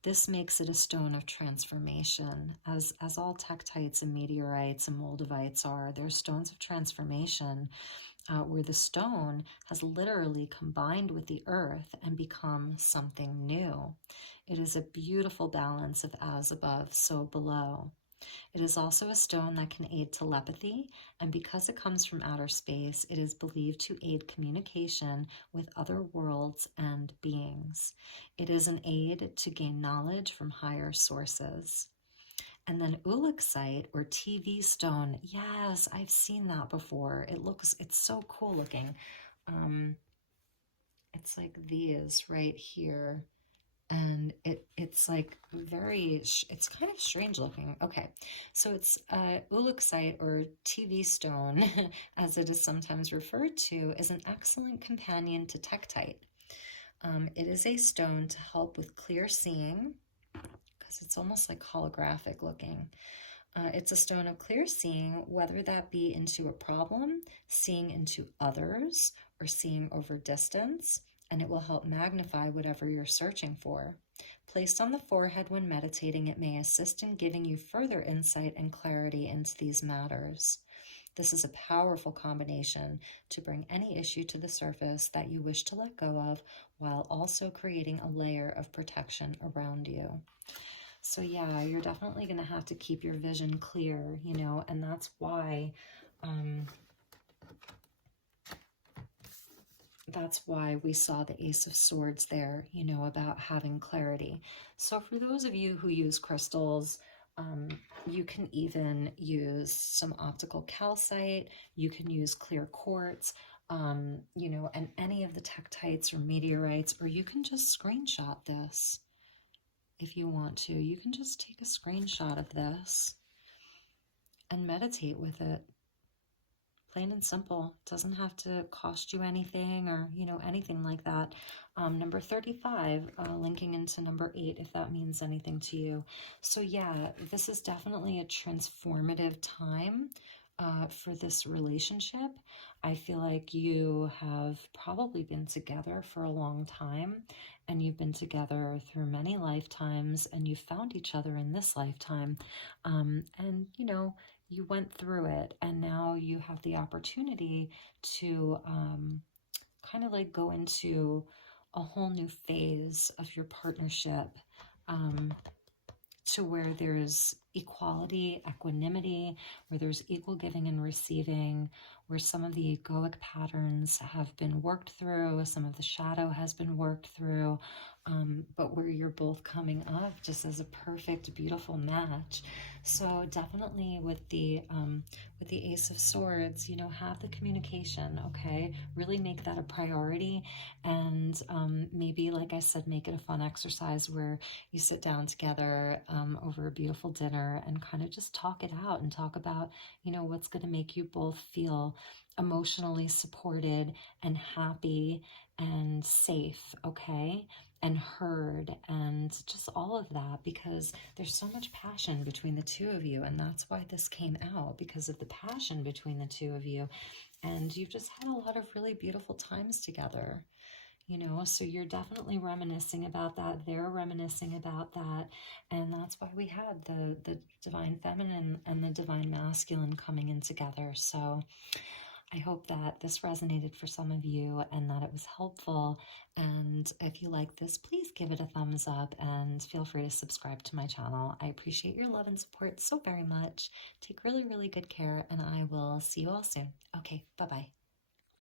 This makes it a stone of transformation, as all tektites and meteorites and moldavites are. They're stones of transformation, where the stone has literally combined with the earth and become something new. It is a beautiful balance of as above, so below. It is also a stone that can aid telepathy, and because it comes from outer space, it is believed to aid communication with other worlds and beings. It is an aid to gain knowledge from higher sources. And then ulexite, or TV stone. Yes, I've seen that before. It's so cool looking. It's like these right here. And it's like it's kind of strange looking. Okay, so it's ulexite, or TV stone, as it is sometimes referred to, is an excellent companion to tektite. It is a stone to help with clear seeing, because it's almost like holographic looking. It's a stone of clear seeing, whether that be into a problem, seeing into others, or seeing over distance, and it will help magnify whatever you're searching for. Placed on the forehead when meditating, it may assist in giving you further insight and clarity into these matters. This is a powerful combination to bring any issue to the surface that you wish to let go of, while also creating a layer of protection around you. So yeah, you're definitely going to have to keep your vision clear, you know, and that's why we saw the Ace of Swords there, you know, about having clarity. So for those of you who use crystals, you can even use some optical calcite, you can use clear quartz, you know, and any of the tektites or meteorites, or you can just screenshot this. If you want to, you can just take a screenshot of this and meditate with it. Plain and simple. It doesn't have to cost you anything, or, you know, anything like that. Number 35, linking into number 8, if that means anything to you. So yeah, this is definitely a transformative time for this relationship. I feel like you have probably been together for a long time, and you've been together through many lifetimes, and you found each other in this lifetime. And, you know, you went through it, and now you have the opportunity to kind of like go into a whole new phase of your partnership, to where there's equality, equanimity, where there's equal giving and receiving, where some of the egoic patterns have been worked through, some of the shadow has been worked through, but where you're both coming up just as a perfect, beautiful match. So definitely with the Ace of Swords, you know, have the communication, okay? Really make that a priority, and maybe, like I said, make it a fun exercise where you sit down together over a beautiful dinner and kind of just talk it out and talk about, you know, what's going to make you both feel emotionally supported and happy and safe, okay? And heard, and just all of that, because there's so much passion between the two of you, and that's why this came out, because of the passion between the two of you, and you've just had a lot of really beautiful times together, you know, so you're definitely reminiscing about that, they're reminiscing about that, and that's why we had the divine feminine and the divine masculine coming in together. So I hope that this resonated for some of you and that it was helpful. And if you like this, please give it a thumbs up and feel free to subscribe to my channel. I appreciate your love and support so very much. Take really, really good care, and I will see you all soon. Okay, bye-bye.